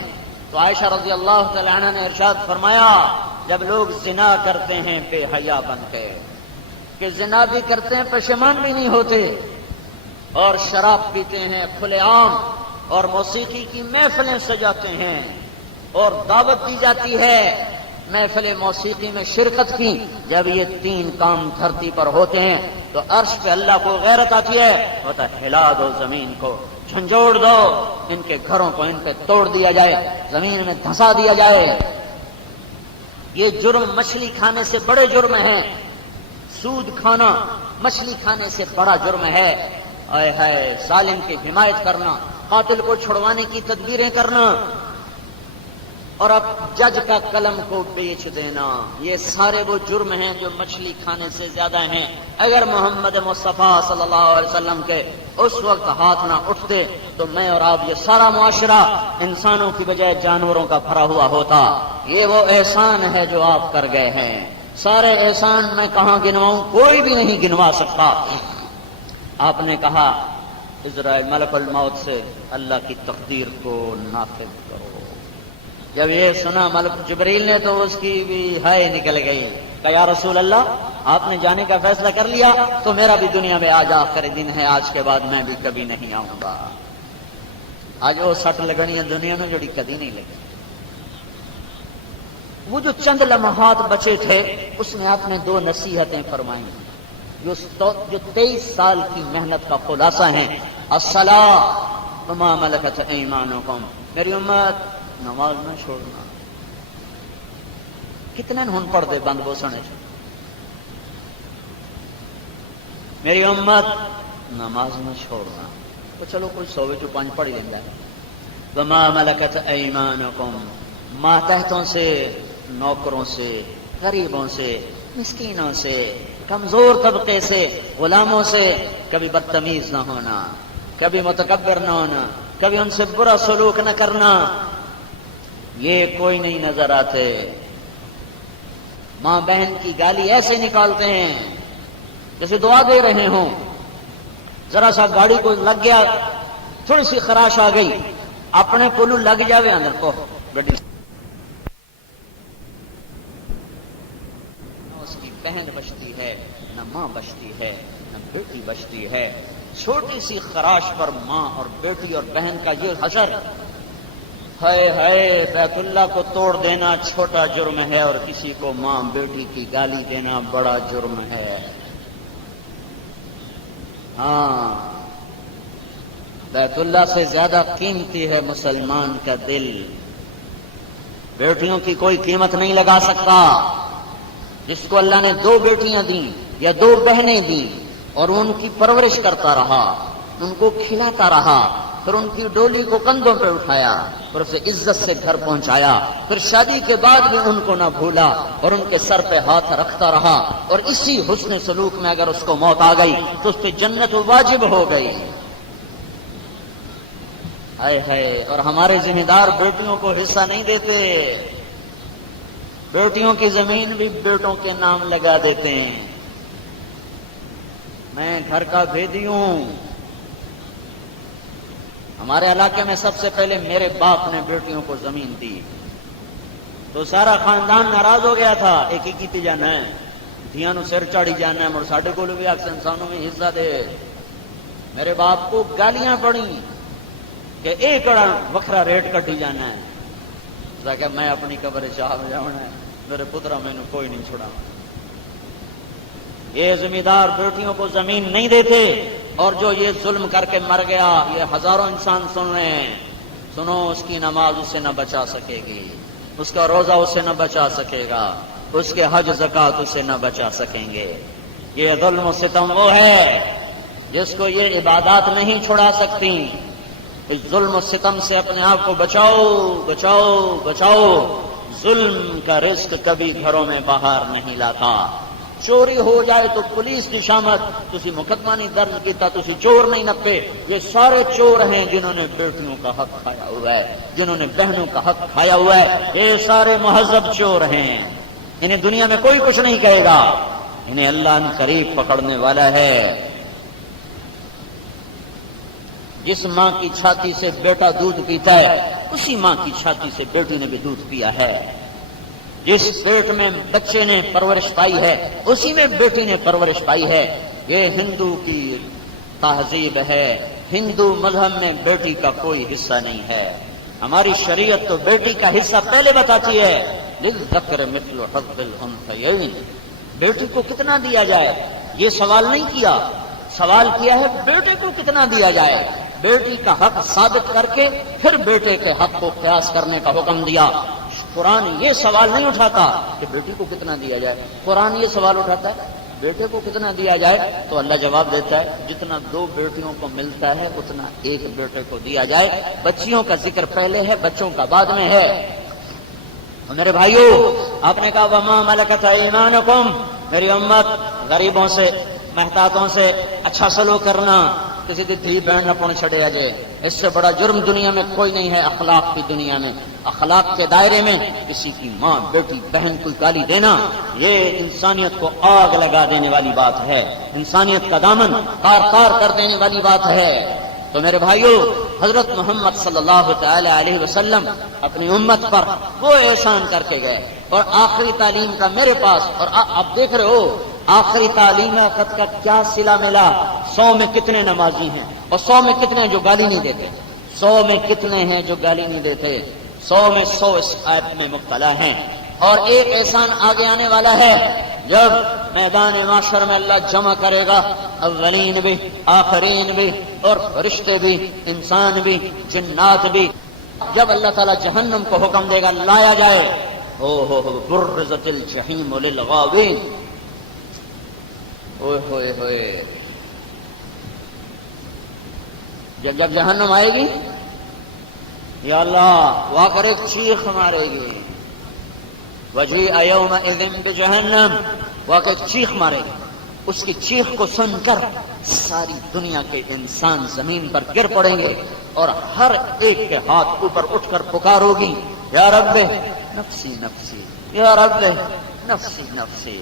تو عائشہ رضی اللہ تعالی عنہ نے ارشاد فرمایا جب لوگ زنا کرتے ہیں بے حیا بن کے, کہ زنا بھی کرتے ہیں پشیمان بھی نہیں ہوتے, اور شراب پیتے ہیں کھلے عام, اور موسیقی کی محفلیں سجاتے ہیں, اور دعوت دی جاتی ہے محفل موسیقی میں شرکت کی. جب یہ 3 کام دھرتی پر ہوتے ہیں تو عرش پہ اللہ کو غیرت آتی ہے, ہوتا ہے ہلا دو زمین کو, جھنجھوڑ دو، ان کے گھروں کو ان پہ توڑ دیا جائے، زمین میں دھسا دیا جائے۔ یہ جرم مچھلی کھانے سے بڑے جرم ہیں، سود کھانا مچھلی کھانے سے بڑا جرم ہے۔ اے ہے ظالم کی حمایت کرنا، قاتل کو چھڑوانے کی تدبیریں کرنا، اور اب جج کا قلم کو بیچ دینا، یہ سارے وہ جرم ہیں جو مچھلی کھانے سے زیادہ ہیں۔ اگر محمد مصطفیٰ صلی اللہ علیہ وسلم کے اس وقت ہاتھ نہ اٹھتے تو میں اور آپ، یہ سارا معاشرہ انسانوں کی بجائے جانوروں کا بھرا ہوا ہوتا۔ یہ وہ احسان ہے جو آپ کر گئے ہیں۔ سارے احسان میں کہاں گنواؤں، کوئی بھی نہیں گنوا سکتا۔ آپ نے کہا اسرائیل ملک الموت سے اللہ کی تقدیر کو نافذ کرو۔ جب یہ سنا ملک جبریل نے تو اس کی بھی ہائے نکل گئی کہ یا رسول اللہ، آپ نے جانے کا فیصلہ کر لیا تو میرا بھی دنیا میں آج آخری دن ہے، آج کے بعد میں بھی کبھی نہیں آؤں گا۔ آج وہ سٹ لگنی ہے دنیا میں جڑی کبھی نہیں لگی۔ وہ جو چند لمحات بچے تھے اس میں آپ نے 2 نصیحتیں فرمائیں جو 23 سال کی محنت کا خلاصہ ہیں۔ الصلاۃ وما ملکت ایمانکم، میری امت نماز نہ چھوڑنا۔ کتنے ہن پڑھ دے بند بوسنے چ، میری امت نماز نہ چھوڑنا۔ تو چلو کوئی 100 وچوں 5 پڑھ لیندا ہے۔ وما ملکت ایمانکم، ماتحتوں سے، نوکروں سے، غریبوں سے، مسکینوں سے، کمزور طبقے سے، غلاموں سے کبھی بدتمیز نہ ہونا، کبھی متکبر نہ ہونا، کبھی ان سے برا سلوک نہ کرنا، یہ کوئی نہیں نظر آتے۔ ماں بہن کی گالی ایسے نکالتے ہیں جیسے دعا دے رہے ہوں۔ ذرا سا گاڑی کو لگ گیا، تھوڑی سی خراش آ گئی، اپنے کولو لگ جاوے اندر کو گڈی، نہ اس کی بہن بچتی ہے، نہ ماں بچتی ہے، نہ بیٹی بچتی ہے۔ چھوٹی سی خراش پر ماں اور بیٹی اور بہن کا یہ حشر، ہائے ہائے، بیت اللہ کو توڑ دینا چھوٹا جرم ہے اور کسی کو ماں بیٹی کی گالی دینا بڑا جرم ہے۔ ہاں، بیت اللہ سے زیادہ قیمتی ہے مسلمان کا دل۔ بیٹیوں کی کوئی قیمت نہیں لگا سکتا۔ جس کو اللہ نے 2 بیٹیاں دیں یا 2 بہنیں دیں اور ان کی پرورش کرتا رہا، ان کو کھلاتا رہا، پھر ان کی ڈولی کو کندھوں پہ اٹھایا، پھر اسے عزت سے گھر پہنچایا، پھر شادی کے بعد بھی ان کو نہ بھولا اور ان کے سر پہ ہاتھ رکھتا رہا، اور اسی حسن سلوک میں اگر اس کو موت آ گئی تو اس پہ جنت واجب ہو گئی۔ ہائے ہائے، اور ہمارے ذمہ دار بیٹیوں کو حصہ نہیں دیتے، بیٹیوں کی زمین بھی بیٹوں کے نام لگا دیتے ہیں۔ میں گھر کا بھیدی ہوں، ہمارے علاقے میں سب سے پہلے میرے باپ نے بیٹیوں کو زمین دی تو سارا خاندان ناراض ہو گیا تھا، ایک ہی کیتی جانا ہے، دھیاں نو سر چاڑی جانا ہے، مڑ ساڈے کول بھی اکثر انسانوں میں حصہ دے۔ میرے باپ کو گالیاں پڑی کہ ایک وکھرا ریٹ کٹی جانا ہے، کہ میں اپنی قبر چاہ جانا ہے، میرے پترا مینوں کوئی نہیں چھڑا۔ یہ ذمہ دار بیٹیوں کو زمین نہیں دیتے، اور جو یہ ظلم کر کے مر گیا، یہ ہزاروں انسان سن رہے ہیں، سنو، اس کی نماز اسے نہ بچا سکے گی، اس کا روزہ اسے نہ بچا سکے گا، اس کے حج زکوٰۃ اسے نہ بچا سکیں گے۔ یہ ظلم و ستم وہ ہے جس کو یہ عبادات نہیں چھڑا سکتی۔ اس ظلم و ستم سے اپنے آپ کو بچاؤ بچاؤ بچاؤ۔ ظلم کا رزق کبھی گھروں میں باہر نہیں لاتا۔ چوری ہو جائے تو پولیس کی شامت، تسی مقدمہ نہیں درج کیتا، تسی چور نہیں نپے۔ یہ سارے چور ہیں جنہوں نے بیٹیوں کا حق کھایا ہوا ہے، جنہوں نے بہنوں کا حق کھایا ہوا ہے۔ یہ سارے مہذب چور ہیں، انہیں دنیا میں کوئی کچھ نہیں کہے گا، انہیں اللہ ان قریب پکڑنے والا ہے۔ جس ماں کی چھاتی سے بیٹا دودھ پیتا ہے، اسی ماں کی چھاتی سے بیٹی نے بھی دودھ پیا ہے۔ جس پیٹ میں بچے نے پرورش پائی ہے، اسی میں بیٹی نے پرورش پائی ہے۔ یہ ہندو کی تہذیب ہے، ہندو مذہب میں بیٹی کا کوئی حصہ نہیں ہے۔ ہماری شریعت تو بیٹی کا حصہ پہلے بتاتی ہے، للذکر مثل حظ الانثیین، بیٹی کو کتنا دیا جائے یہ سوال نہیں کیا، سوال کیا ہے بیٹے کو کتنا دیا جائے۔ بیٹی کا حق ثابت کر کے پھر بیٹے کے حق کو قیاس کرنے کا حکم دیا۔ قرآن یہ سوال نہیں اٹھاتا کہ بیٹی کو کتنا دیا جائے، قرآن یہ سوال اٹھاتا ہے بیٹے کو کتنا دیا جائے، تو اللہ جواب دیتا ہے جتنا 2 بیٹیوں کو ملتا ہے اتنا 1 بیٹے کو دیا جائے۔ بچیوں کا ذکر پہلے ہے، بچوں کا بعد میں ہے۔ میرے بھائیو، آپ نے کہا وما ملکت ایمانکم، میری امت غریبوں سے محتاطوں سے اچھا سلوک کرنا، کسی کی دھی بہن نہ پڑ چھڑے اجے، اس سے بڑا جرم دنیا میں کوئی نہیں ہے۔ اخلاق کی دنیا میں، اخلاق کے دائرے میں کسی کی ماں بیٹی بہن کو گالی دینا، یہ انسانیت کو آگ لگا دینے والی بات ہے، انسانیت کا دامن تار تار کر دینے والی بات ہے۔ تو میرے بھائیو، حضرت محمد صلی اللہ تعالی علیہ وسلم اپنی امت پر وہ احسان کر کے گئے، اور آخری تعلیم کا میرے پاس، اور آپ دیکھ رہے ہو آخری تعلیم خط کا کیا صلہ ملا۔ 100 میں کتنے نمازی ہیں اور 100 میں کتنے ہیں جو گالی نہیں دیتے، 100 میں کتنے ہیں جو گالی نہیں دیتے، 100 میں 100 اس آیت میں مبتلا ہیں۔ اور ایک احسان آگے آنے والا ہے، جب میدان معاشر میں اللہ جمع کرے گا اولین بھی آخرین بھی اور فرشتے بھی انسان بھی جنات بھی، جب اللہ تعالیٰ جہنم کو حکم دے گا لایا جائے، برزت الجحیم للغاوین، اوئے ہوئے ہوئے، جب جہنم آئے گی یا اللہ وہ آ کر ایک چیخ مارے گی، وجیء یومئذ بجہنم، وہ آ کر ایک چیخ مارے گی، اس کی چیخ کو سن کر ساری دنیا کے انسان زمین پر گر پڑیں گے، اور ہر ایک کے ہاتھ اوپر اٹھ کر پکار ہوگی یا رب نفسی نفسی، یا رب نفسی نفسی۔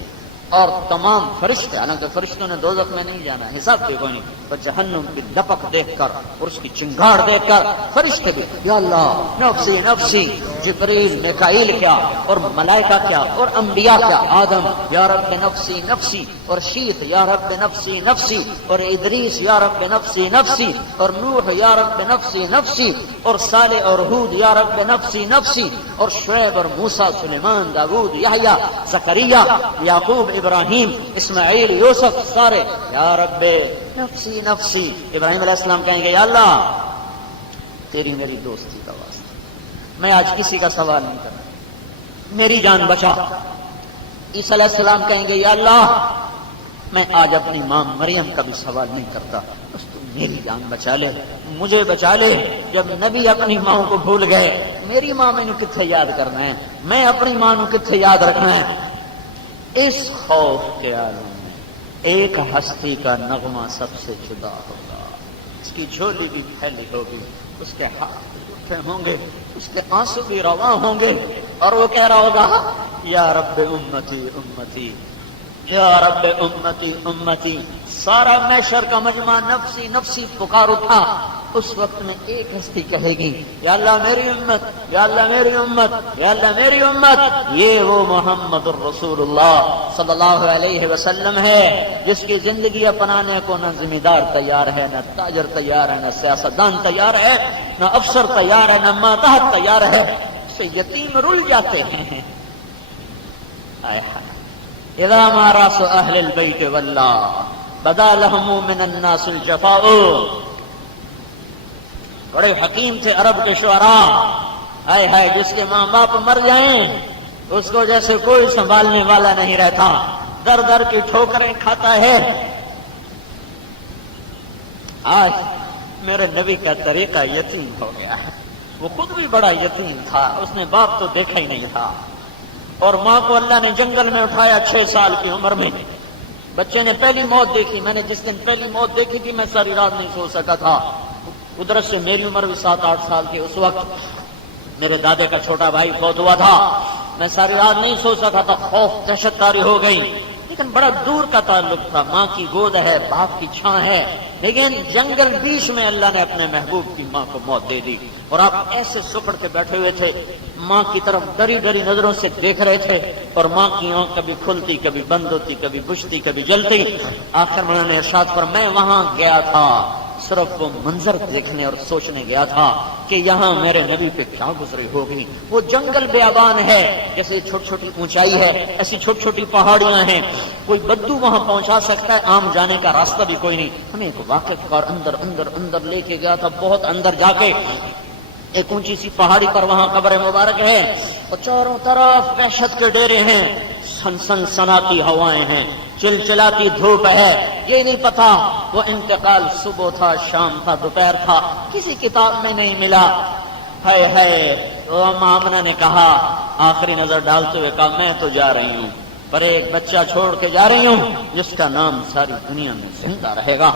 اور تمام فرشتے، حالانکہ فرشتوں نے دوزخ میں نہیں جانا، حساب بھی کوئی نہیں، پر جہنم کی لپک دیکھ کر اور اس کی چنگاڑ دیکھ کر فرشتے بھی یا اللہ نفسی نفسی، جبریل میکائیل کیا اور ملائکہ کیا اور انبیاء کیا، آدم یا رب نفسی نفسی، اور شیخ یا رب نفسی نفسی، اور ادریس یا رب نفسی نفسی، اور نوح یا رب نفسی نفسی، اور صالح اور ہود یا رب نفسی نفسی، اور شعیب اور موسیٰ سلیمان داؤد یحییٰ زکریا یعقوب ابراہیم اسماعیل یوسف، سارے یا رب نفسی نفسی۔ ابراہیم علیہ السلام کہیں گے یا اللہ تیری میری دوستی کا واسطہ میں آج کسی کا سوال نہیں کرتا، میری جان بچا۔ عیسیٰ علیہ السلام کہیں گے یا اللہ میں آج اپنی ماں مریم کا بھی سوال نہیں کرتا، بس تو میری جان بچا لے، مجھے بچا لے۔ جب نبی اپنی ماں کو بھول گئے، میری ماں میں نے کتنے یاد کرنا ہے، میں اپنی ماں کو کتنے یاد رکھنا ہے۔ اس خوف کے عالم میں ایک ہستی کا نغمہ سب سے جدا ہوگا، اس کی جھولی بھی پھیلی ہوگی، اس کے ہاتھ بھی اٹھے ہوں گے، اس کے آنسو بھی رواں ہوں گے، اور وہ کہہ رہا ہوگا یا رب امتی امتی، یا رب امتی امتی۔ سارا محشر کا مجمع نفسی نفسی پکار اٹھا۔ اس وقت میں ایک ہستی کہے گی یا اللہ میری امت، یا اللہ میری امت، یا اللہ میری امت۔ یہ وہ محمد الرسول اللہ صلی اللہ علیہ وسلم ہے جس کی زندگی اپنانے کو نہ ذمہ دار تیار ہے، نہ تاجر تیار ہے، نہ سیاستدان تیار ہے، نہ افسر تیار ہے، نہ ماتحت تیار ہے، سے یتیم رل جاتے ہیں۔ اذا ما راس اہل البیت واللہ بدا لہم من الناس الجفاء۔ بڑے حکیم تھے عرب کے شعراء، ہائے ہائے جس کے ماں باپ مر جائیں اس کو جیسے کوئی سنبھالنے والا نہیں رہتا، در در کی ٹھوکریں کھاتا ہے۔ آج میرے نبی کا طریقہ یتیم ہو گیا ہے، وہ خود بھی بڑا یتیم تھا، اس نے باپ تو دیکھا ہی نہیں تھا، اور ماں کو اللہ نے جنگل میں اٹھایا 6 سال کی عمر میں۔ بچے نے پہلی موت دیکھی، میں نے جس دن پہلی موت دیکھی تھی میں ساری رات نہیں سو سکا تھا، قدرت سے میری عمر بھی 7-8 سال تھی اس وقت، میرے دادے کا چھوٹا بھائی فوت ہوا تھا، میں ساری رات نہیں سو سکا تھا، خوف دہشت طاری ہو گئی، لیکن بڑا دور کا تعلق تھا، ماں کی گود ہے، باپ کی چھاں ہے، لیکن جنگل بیچ میں اللہ نے اپنے محبوب کی ماں کو موت دے دی، اور آپ ایسے سپڑ کے بیٹھے ہوئے تھے، ماں کی طرف ڈری ڈری نظروں سے دیکھ رہے تھے، اور ماں کی آنکھ کبھی کھلتی کبھی بند ہوتی، کبھی بجھتی کبھی جلتی۔ آخر میں نے ارشاد پر میں وہاں گیا تھا صرف وہ منظر دیکھنے اور سوچنے گیا تھا کہ یہاں میرے نبی پہ کیا گزری ہوگی. وہ جنگل بیابان ہے، جیسے چھوٹی چھوٹی اونچائی ہے ایسی چھوٹی چھوٹی پہاڑیاں ہیں. کوئی بدو وہاں پہنچا سکتا ہے، عام جانے کا راستہ بھی کوئی نہیں. ہمیں ایک واقف اور اندر اندر اندر لے کے گیا تھا. بہت اندر جا کے ایک اونچی سی پہاڑی پر وہاں قبر مبارک ہے اور چاروں طرف وحشت کے ڈیرے ہیں، سن سناتی ہوائیں ہیں، چلچلاتی دھوپ ہے. یہ نہیں پتا وہ انتقال صبح تھا، شام تھا، دوپہر تھا، کسی کتاب میں نہیں ملا. ہائے ہائے، آمنہ نے کہا، آخری نظر ڈالتے ہوئے کہا میں تو جا رہی ہوں، پر ایک بچہ چھوڑ کے جا رہی ہوں جس کا نام ساری دنیا میں زندہ رہے گا.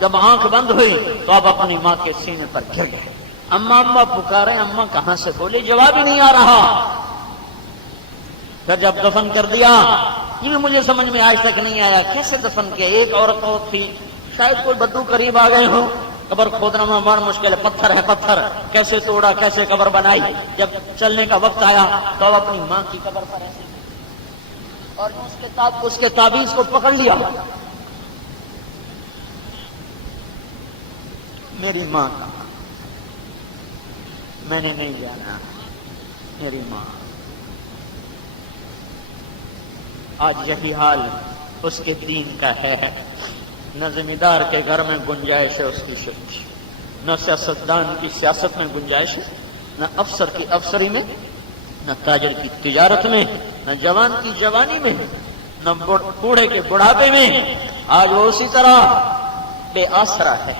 جب آنکھ بند ہوئی تو اب اپنی ماں کے سینے پر گر گئے. اماں اماں پکارے، اماں کہاں سے بولے، جواب ہی نہیں آ رہا. پھر جب دفن کر دیا، یہ مجھے سمجھ میں آج تک نہیں آیا کیسے دفن کیا. ایک عورت اور تھی، شاید کوئی بدو قریب آ گئے ہوں. قبر کھودنا میں بڑا مشکل ہے، پتھر ہے پتھر، کیسے توڑا، کیسے قبر بنائی. جب چلنے کا وقت آیا تو اب اپنی ماں کی قبر پر ایسے اور اس کے تعویذ کو پکڑ لیا. میری ماں کا میں نے نہیں جانا، میری ماں. آج یہی حال اس کے دین کا ہے. نہ زمیندار کے گھر میں گنجائش ہے اس کی شکتی، نہ سیاستدان کی سیاست میں گنجائش ہے، نہ افسر کی افسری میں، نہ تاجر کی تجارت میں، نہ جوان کی جوانی میں، نہ بوڑھے کے بڑھاپے میں. آج وہ اسی طرح بے آسرا ہے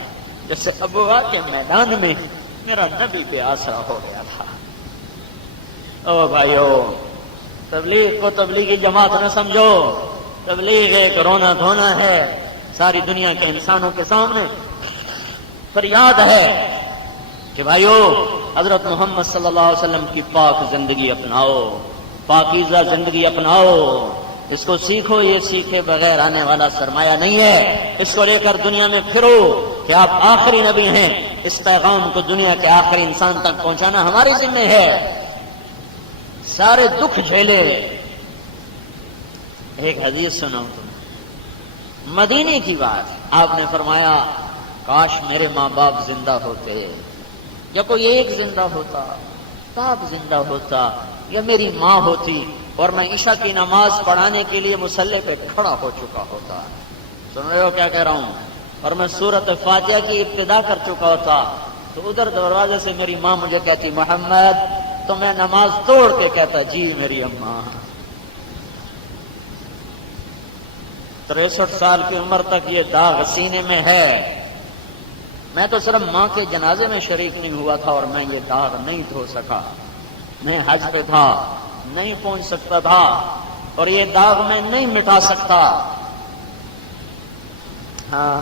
جیسے ابوا کے میدان میں میرا نبی بے آسرا ہو گیا تھا. او بھائیو، تبلیغ کو تبلیغی جماعت نہ سمجھو. تبلیغ ایک رونا دھونا ہے ساری دنیا کے انسانوں کے سامنے. فریاد ہے کہ بھائیو حضرت محمد صلی اللہ علیہ وسلم کی پاک زندگی اپناؤ، پاکیزہ زندگی اپناؤ. اس کو سیکھو، یہ سیکھے بغیر آنے والا سرمایہ نہیں ہے. اس کو لے کر دنیا میں پھرو کہ آپ آخری نبی ہیں. اس پیغام کو دنیا کے آخری انسان تک پہنچانا ہماری ذمہ ہے. سارے دکھ جھیلے. ایک حدیث سناؤں تم، مدینے کی بات. آپ نے فرمایا کاش میرے ماں باپ زندہ ہوتے، یا کوئی ایک زندہ ہوتا، باپ زندہ ہوتا، یا میری ماں ہوتی اور میں عشاء کی نماز پڑھانے کے لیے مصلی پہ کھڑا ہو چکا ہوتا. سن رہے ہو کیا کہہ رہا ہوں؟ اور میں سورۃ فاتحہ کی ابتدا کر چکا ہوتا تو ادھر دروازے سے میری ماں مجھے کہتی محمد، تو میں نماز توڑ کے کہتا جی میری اماں. 63 سال کی عمر تک یہ داغ سینے میں ہے. میں تو صرف ماں کے جنازے میں شریک نہیں ہوا تھا اور میں یہ داغ نہیں دھو سکا. میں حج پہ تھا، نہیں پہنچ سکتا تھا اور یہ داغ میں نہیں مٹا سکتا. ہاں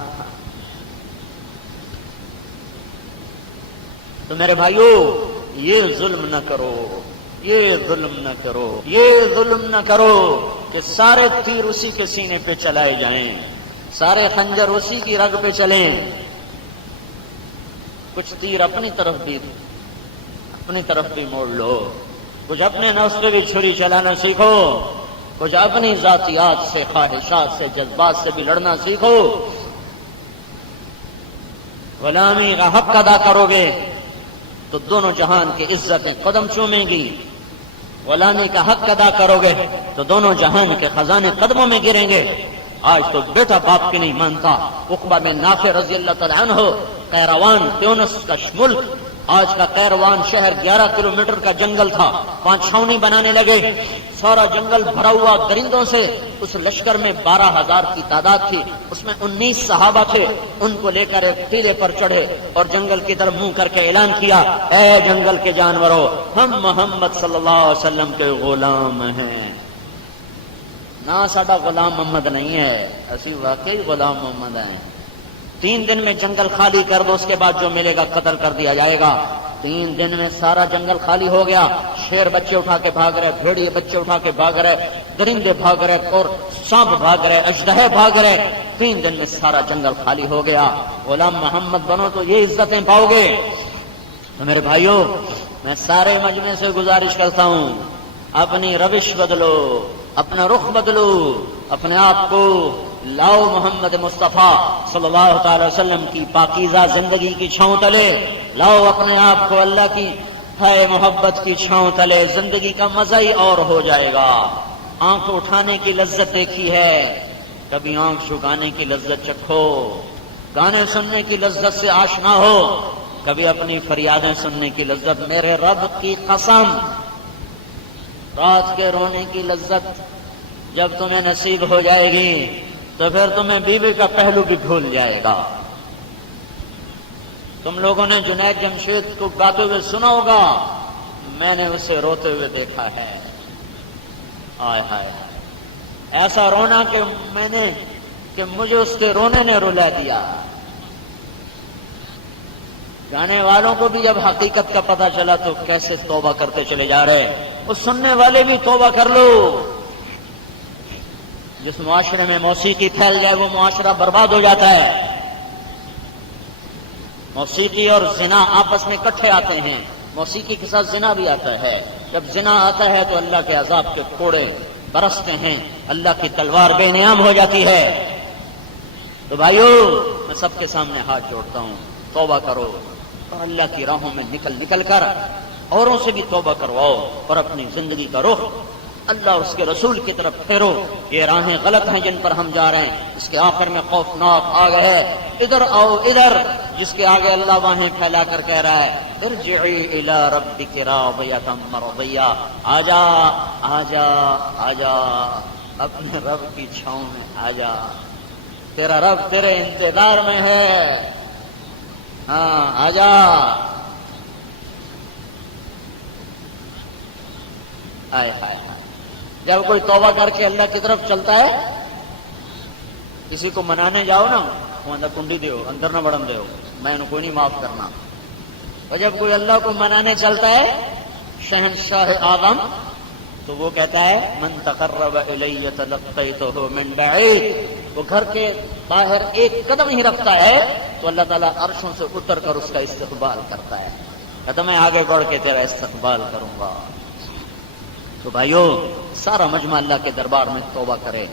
تو میرے بھائیو، یہ ظلم نہ کرو، یہ ظلم نہ کرو، یہ ظلم نہ کرو کہ سارے تیر اسی کے سینے پہ چلائے جائیں، سارے خنجر اسی کی رگ پہ چلیں. کچھ تیر اپنی طرف بھی موڑ لو، کچھ اپنے نفس پہ بھی چھری چلانا سیکھو، کچھ اپنی ذاتیات سے، خواہشات سے، جذبات سے بھی لڑنا سیکھو. غلامی کا حق ادا کرو گے تو دونوں جہان کی عزتیں قدم چومیں گی. غلامی کا حق ادا کرو گے تو دونوں جہان کے خزانے قدموں میں گریں گے. آج تو بیٹا باپ کی نہیں مانتا. عقبہ بن نافع رضی اللہ تعالیٰ عنہ، قیروان تیونس کا ملک، آج کا قیروان شہر 11 کلومیٹر کا جنگل تھا. 5 چھاؤنی بنانے لگے، سارا جنگل بھرا ہوا درندوں سے. اس لشکر میں 12,000 کی تعداد تھی، اس میں 19 صحابہ تھے. ان کو لے کر ایک ٹیلے پر چڑھے اور جنگل کی طرف منہ کر کے اعلان کیا، اے جنگل کے جانوروں، ہم محمد صلی اللہ علیہ وسلم کے غلام ہیں. نہ ساڈا غلام محمد نہیں ہے، اسی واقعی غلام محمد ہیں. 3 دن میں جنگل خالی کر دو، اس کے بعد جو ملے گا قتل کر دیا جائے گا. 3 دن میں سارا جنگل خالی ہو گیا. شیر بچے اٹھا کے بھاگ رہے، بھیڑیے بچے اٹھا کے بھاگ رہے، درندے بھاگ رہے اور سانپ بھاگ رہے، اژدہے بھاگ رہے. 3 دن میں سارا جنگل خالی ہو گیا. غلام محمد بنو تو یہ عزتیں پاؤ گے. تو میرے بھائیوں، میں سارے مجمع سے گزارش کرتا ہوں، اپنی روش بدلو، اپنا رخ بدلو، اپنے آپ کو لاؤ محمد مصطفیٰ صلی اللہ تعالی وسلم کی پاکیزہ زندگی کی چھاؤں تلے، لاؤ اپنے آپ کو اللہ کی ہے محبت کی چھاؤں تلے، زندگی کا مزہ ہی اور ہو جائے گا۔ آنکھ اٹھانے کی لذت دیکھی ہے، کبھی آنکھ جھکانے کی لذت چکھو، گانے سننے کی لذت سے آشنا ہو، کبھی اپنی فریادیں سننے کی لذت۔ میرے رب کی قسم، رات کے رونے کی لذت جب تمہیں نصیب ہو جائے گی تو پھر تمہیں بیوی کا پہلو بھی بھول جائے گا۔ تم لوگوں نے جنید جمشید کو گاتے ہوئے سنا ہوگا، میں نے اسے روتے ہوئے دیکھا ہے۔ آئے ہائے، ایسا رونا کہ مجھے اس کے رونے نے رلا دیا۔ گانے والوں کو بھی جب حقیقت کا پتہ چلا تو کیسے توبہ کرتے چلے جا رہے، وہ سننے والے بھی توبہ کر لو۔ جس معاشرے میں موسیقی پھیل جائے وہ معاشرہ برباد ہو جاتا ہے۔ موسیقی اور زنا آپس میں اکٹھے آتے ہیں، موسیقی کے ساتھ زنا بھی آتا ہے۔ جب زنا آتا ہے تو اللہ کے عذاب کے کوڑے برستے ہیں، اللہ کی تلوار بے نیام ہو جاتی ہے۔ تو بھائیو، میں سب کے سامنے ہاتھ جوڑتا ہوں، توبہ کرو اور اللہ کی راہوں میں نکل کر اوروں سے بھی توبہ کرواؤ اور اپنی زندگی کا رخ اللہ اور اس کے رسول کی طرف پھیرو۔ یہ راہیں غلط ہیں جن پر ہم جا رہے ہیں، اس کے آخر میں خوفناک آگ ہے، ادھر آؤ ادھر، جس کے آگے اللہ باہیں پھیلا کر کہہ رہا ہے ارجعی الی ربک راضیۃ مرضیہ، آجا آجا آجا اپنے رب کی چھاؤں میں آجا، تیرا رب تیرے انتظار میں ہے، ہاں آجا۔ آئے ہائے، جب کوئی توبہ کر کے اللہ کی طرف چلتا ہے، کسی کو منانے جاؤ نا، وہ اندر کنڈی دیو، اندر نہ بڑھن دیو، میں انہوں کوئی نہیں معاف کرنا۔ اور جب کوئی اللہ کو منانے چلتا ہے شہنشاہ آدم، تو وہ کہتا ہے من تقرب الی تلقیتہ من بعید، وہ گھر کے باہر ایک قدم ہی رکھتا ہے تو اللہ تعالیٰ عرشوں سے اتر کر اس کا استقبال کرتا ہے، کہتا میں آگے بڑھ کے تیرا استقبال کروں گا۔ تو بھائیو، سارا مجمع اللہ کے دربار میں توبہ کرے،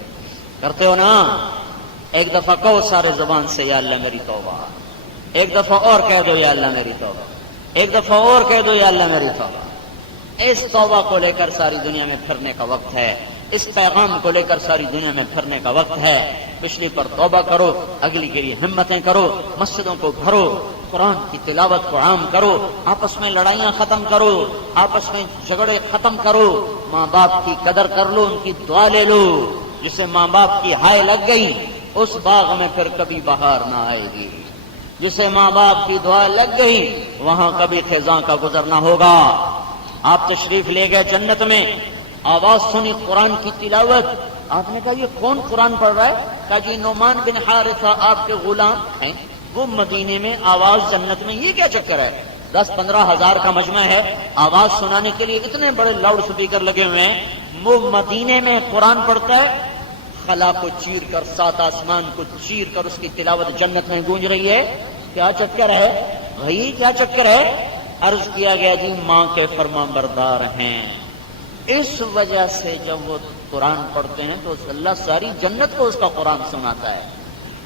کرتے ہو نا؟ ایک دفعہ کہو سارے زبان سے یا اللہ میری توبہ، ایک دفعہ اور کہہ دو یا اللہ میری توبہ، ایک دفعہ اور کہہ دو یا اللہ میری توبہ۔ اس توبہ کو لے کر ساری دنیا میں پھرنے کا وقت ہے، اس پیغام کو لے کر ساری دنیا میں پھرنے کا وقت ہے۔ پچھلی پر توبہ کرو، اگلی کے لیے ہمتیں کرو، مسجدوں کو بھرو، قرآن کی تلاوت کو عام کرو، آپس میں لڑائیاں ختم کرو، آپس میں جھگڑے ختم کرو، ماں باپ کی قدر کر لو، ان کی دعا لے لو۔ جسے ماں باپ کی ہائے لگ گئی اس باغ میں پھر کبھی بہار نہ آئے گی، جسے ماں باپ کی دعا لگ گئی وہاں کبھی خزاں کا گزر نہ ہوگا۔ آپ تشریف لے گئے جنت میں، آواز سنی قرآن کی تلاوت، آپ نے کہا یہ کون قرآن پڑھ رہا ہے؟ کہا جی نعمان بن حارثہ آپ کے غلام ہیں، وہ مدینے میں آواز جنت میں، یہ کیا چکر ہے؟ 10-15 ہزار کا مجمع ہے، آواز سنانے کے لیے اتنے بڑے لاؤڈ سپیکر لگے ہوئے ہیں، وہ مدینے میں قرآن پڑھتا ہے، خلا کو چیر کر 7 آسمان کو چیر کر اس کی تلاوت جنت میں گونج رہی ہے، کیا چکر ہے بھائی، کیا چکر ہے؟ عرض کیا گیا جی ماں کے فرما بردار ہیں، اس وجہ سے جب وہ قرآن پڑھتے ہیں تو اللہ ساری جنت کو اس کا قرآن سناتا ہے۔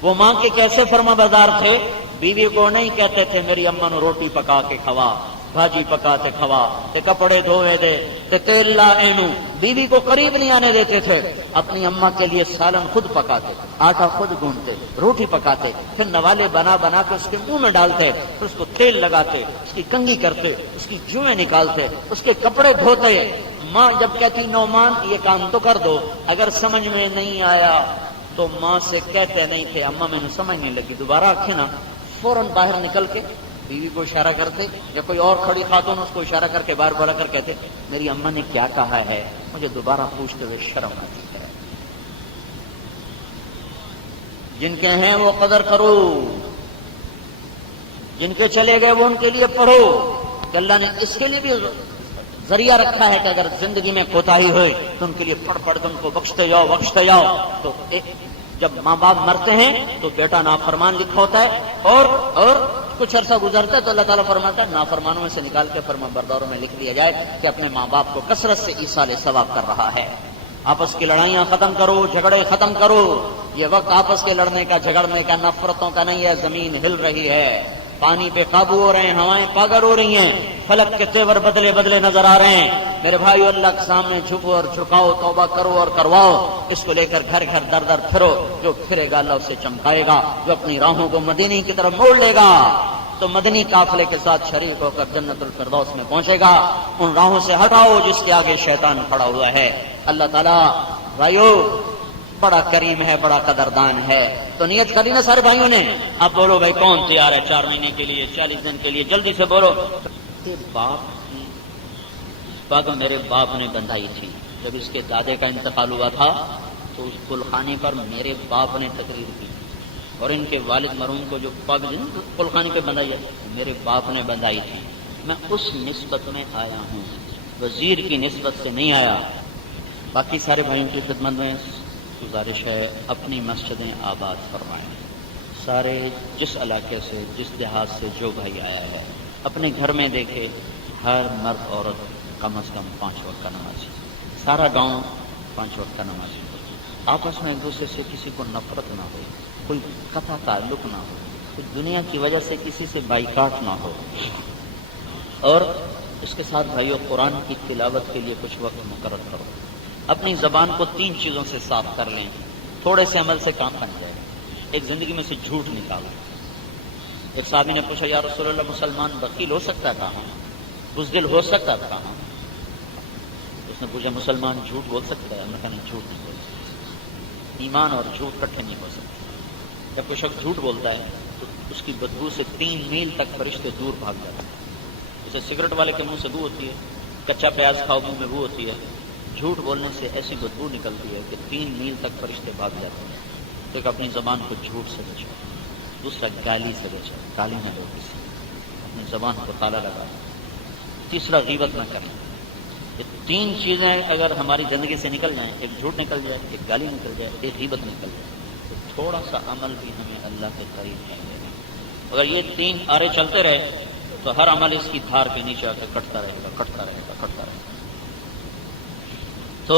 وہ ماں کے کیسے فرما بردار تھے؟ بیوی کو نہیں کہتے تھے میری اماں نو روٹی پکا کے کھوا، بھاجی پکا تے کھوا، تے کپڑے دھوئے دے، تے تیل لا اینو، بیوی کو قریب نہیں آنے دیتے تھے، اپنی اماں کے لیے سالن خود پکاتے، آٹا خود گوندتے، روٹی پکاتے، پھر نوالے بنا بنا کے اس کے منہ میں ڈالتے، پھر اس کو تیل لگاتے، اس کی کنگھی کرتے، اس کی جوئیں نکالتے، اس کے کپڑے دھوتے۔ ماں جب کہتی نعمان یہ کام تو کر دو، اگر سمجھ میں نہیں آیا تو ماں سے کہتے نہیں تھے اماں میں نے سمجھ نہیں لگی، دوبارہ آنکھیں نا، فوراً باہر نکل کے بیوی کو اشارہ کرتے، یا کوئی اور کھڑی خاتون اس کو اشارہ کر کے باہر بڑھا کر کہتے میری اماں نے کیا کہا ہے، مجھے دوبارہ پوچھتے ہوئے شرم آتی ہے۔ جن کے ہیں وہ قدر کرو، جن کے چلے گئے وہ ان کے لیے پڑھو، کہ اللہ نے اس کے لیے بھی ذریعہ رکھا ہے کہ اگر زندگی میں کوتاہی ہوئے تو ان کے لیے پڑھ پڑھ کے ان کو بخشتے جاؤ۔ تو جب ماں باپ مرتے ہیں تو بیٹا نافرمان لکھا ہوتا ہے، اور کچھ عرصہ گزرتا ہے تو اللہ تعالیٰ فرماتا ہے نافرمانوں میں سے نکال کے فرمان برداروں میں لکھ دیا جائے کہ اپنے ماں باپ کو کثرت سے ایصال ثواب کر رہا ہے۔ آپس کی لڑائیاں ختم کرو، جھگڑے ختم کرو، یہ وقت آپس کے لڑنے کا، جھگڑنے کا، نفرتوں کا نہیں ہے. زمین ہل رہی ہے، پانی پہ قابو ہو رہے ہیں، ہوائیں پاگل ہو رہی ہیں، فلک کے تیور بدلے بدلے نظر آ رہے ہیں. میرے بھائیو، اللہ کے سامنے جھکو اور جھکاؤ، توبہ کرو اور کرواؤ. اس کو لے کر گھر گھر در در پھرو. جو پھرے گا اللہ اسے چمکائے گا. جو اپنی راہوں کو مدینے کی طرف موڑ لے گا تو مدنی قافلے کے ساتھ شریک ہو کر جنت الفردوس میں پہنچے گا. ان راہوں سے ہٹاؤ جس کے آگے شیطان کھڑا ہوا ہے. اللہ تعالیٰ بھائیو بڑا کریم ہے، بڑا قدردان ہے. تو نیت کری نا سارے بھائیوں نے. اب بولو بھائی کون تیار ہے 4 مہینے کے لیے، 40 دن کے لیے؟ جلدی سے بولو. باپ کی پگ میرے باپ نے بندھائی تھی. جب اس کے دادے کا انتقال ہوا تھا تو اس گلخانے پر میرے باپ نے تقریر کی، اور ان کے والد مرحوم کو جو پگ گلخانے پہ بندھائی ہے میرے باپ نے بندھائی تھی. میں اس نسبت میں آیا ہوں، وزیر کی نسبت سے نہیں آیا. باقی سارے بھائیوں کی خدمت میں گزارش ہے، اپنی مسجدیں آباد فرمائیں. سارے جس علاقے سے، جس دیہات سے جو بھائی آیا ہے، اپنے گھر میں دیکھے ہر مرد عورت کم از کم 5 وقت کا نمازی، سارا گاؤں 5 وقت کا نمازی. آپس میں ایک دوسرے سے کسی کو نفرت نہ ہو، کوئی قطع تعلق نہ ہو، کوئی دنیا کی وجہ سے کسی سے بائیکاٹ نہ ہو. اور اس کے ساتھ بھائیو قرآن کی تلاوت کے لیے کچھ وقت مقرر کرو. اپنی زبان کو 3 چیزوں سے صاف کر لیں. تھوڑے سے عمل سے کام بن جائے. ایک زندگی میں سے جھوٹ نکالو. ایک صحابی نے پوچھا یا رسول اللہ مسلمان بخیل ہو سکتا ہے کہاں؟ بزدل ہو سکتا ہے کہاں؟ اس نے پوچھا مسلمان جھوٹ بول سکتا ہے؟ میں کہا نہیں، جھوٹ نہیں بول سکتا. ایمان اور جھوٹ کٹھے نہیں ہو سکتے. جب کوئی شخص جھوٹ بولتا ہے تو اس کی بدبو سے 3 میل تک فرشتے دور بھاگ جاتے ہیں. جیسے سگریٹ والے کے منہ سے بو ہوتی ہے، کچا پیاز کھاؤ منہ میں بو ہوتی ہے، جھوٹ بولنے سے ایسی بدبو نکلتی ہے کہ 3 میل تک فرشتے بھاگ جاتے ہیں. تو ایک اپنی زبان کو جھوٹ سے بچاؤ. دوسرا گالی سے بچاؤ، گالی نہ دو کسی، اپنی زبان کو تالا لگاؤ. تیسرا غیبت نہ کریں. یہ 3 چیزیں اگر ہماری زندگی سے نکل جائیں، ایک جھوٹ نکل جائے، ایک گالی نکل جائے، ایک غیبت نکل جائے، تو تھوڑا سا عمل بھی ہمیں اللہ کے قریب نہیں لے گا. اگر یہ 3 آرے چلتے رہے تو ہر عمل اس کی دھار کے نیچے آ کر کٹتا رہے گا، کٹتا رہے گا، کٹتا رہے گا. تو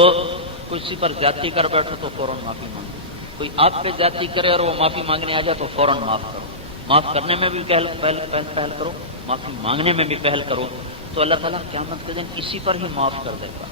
کسی پر زیادتی کر بیٹھو تو فوراً معافی مانگو. کوئی آپ پہ زیادتی کرے اور وہ معافی مانگنے آ جائے تو فوراً معاف کرو. معاف کرنے میں بھی پہل کرو، معافی مانگنے میں بھی پہل کرو. تو اللہ تعالیٰ قیامت کے دن اسی پر ہی معاف کر دے گا.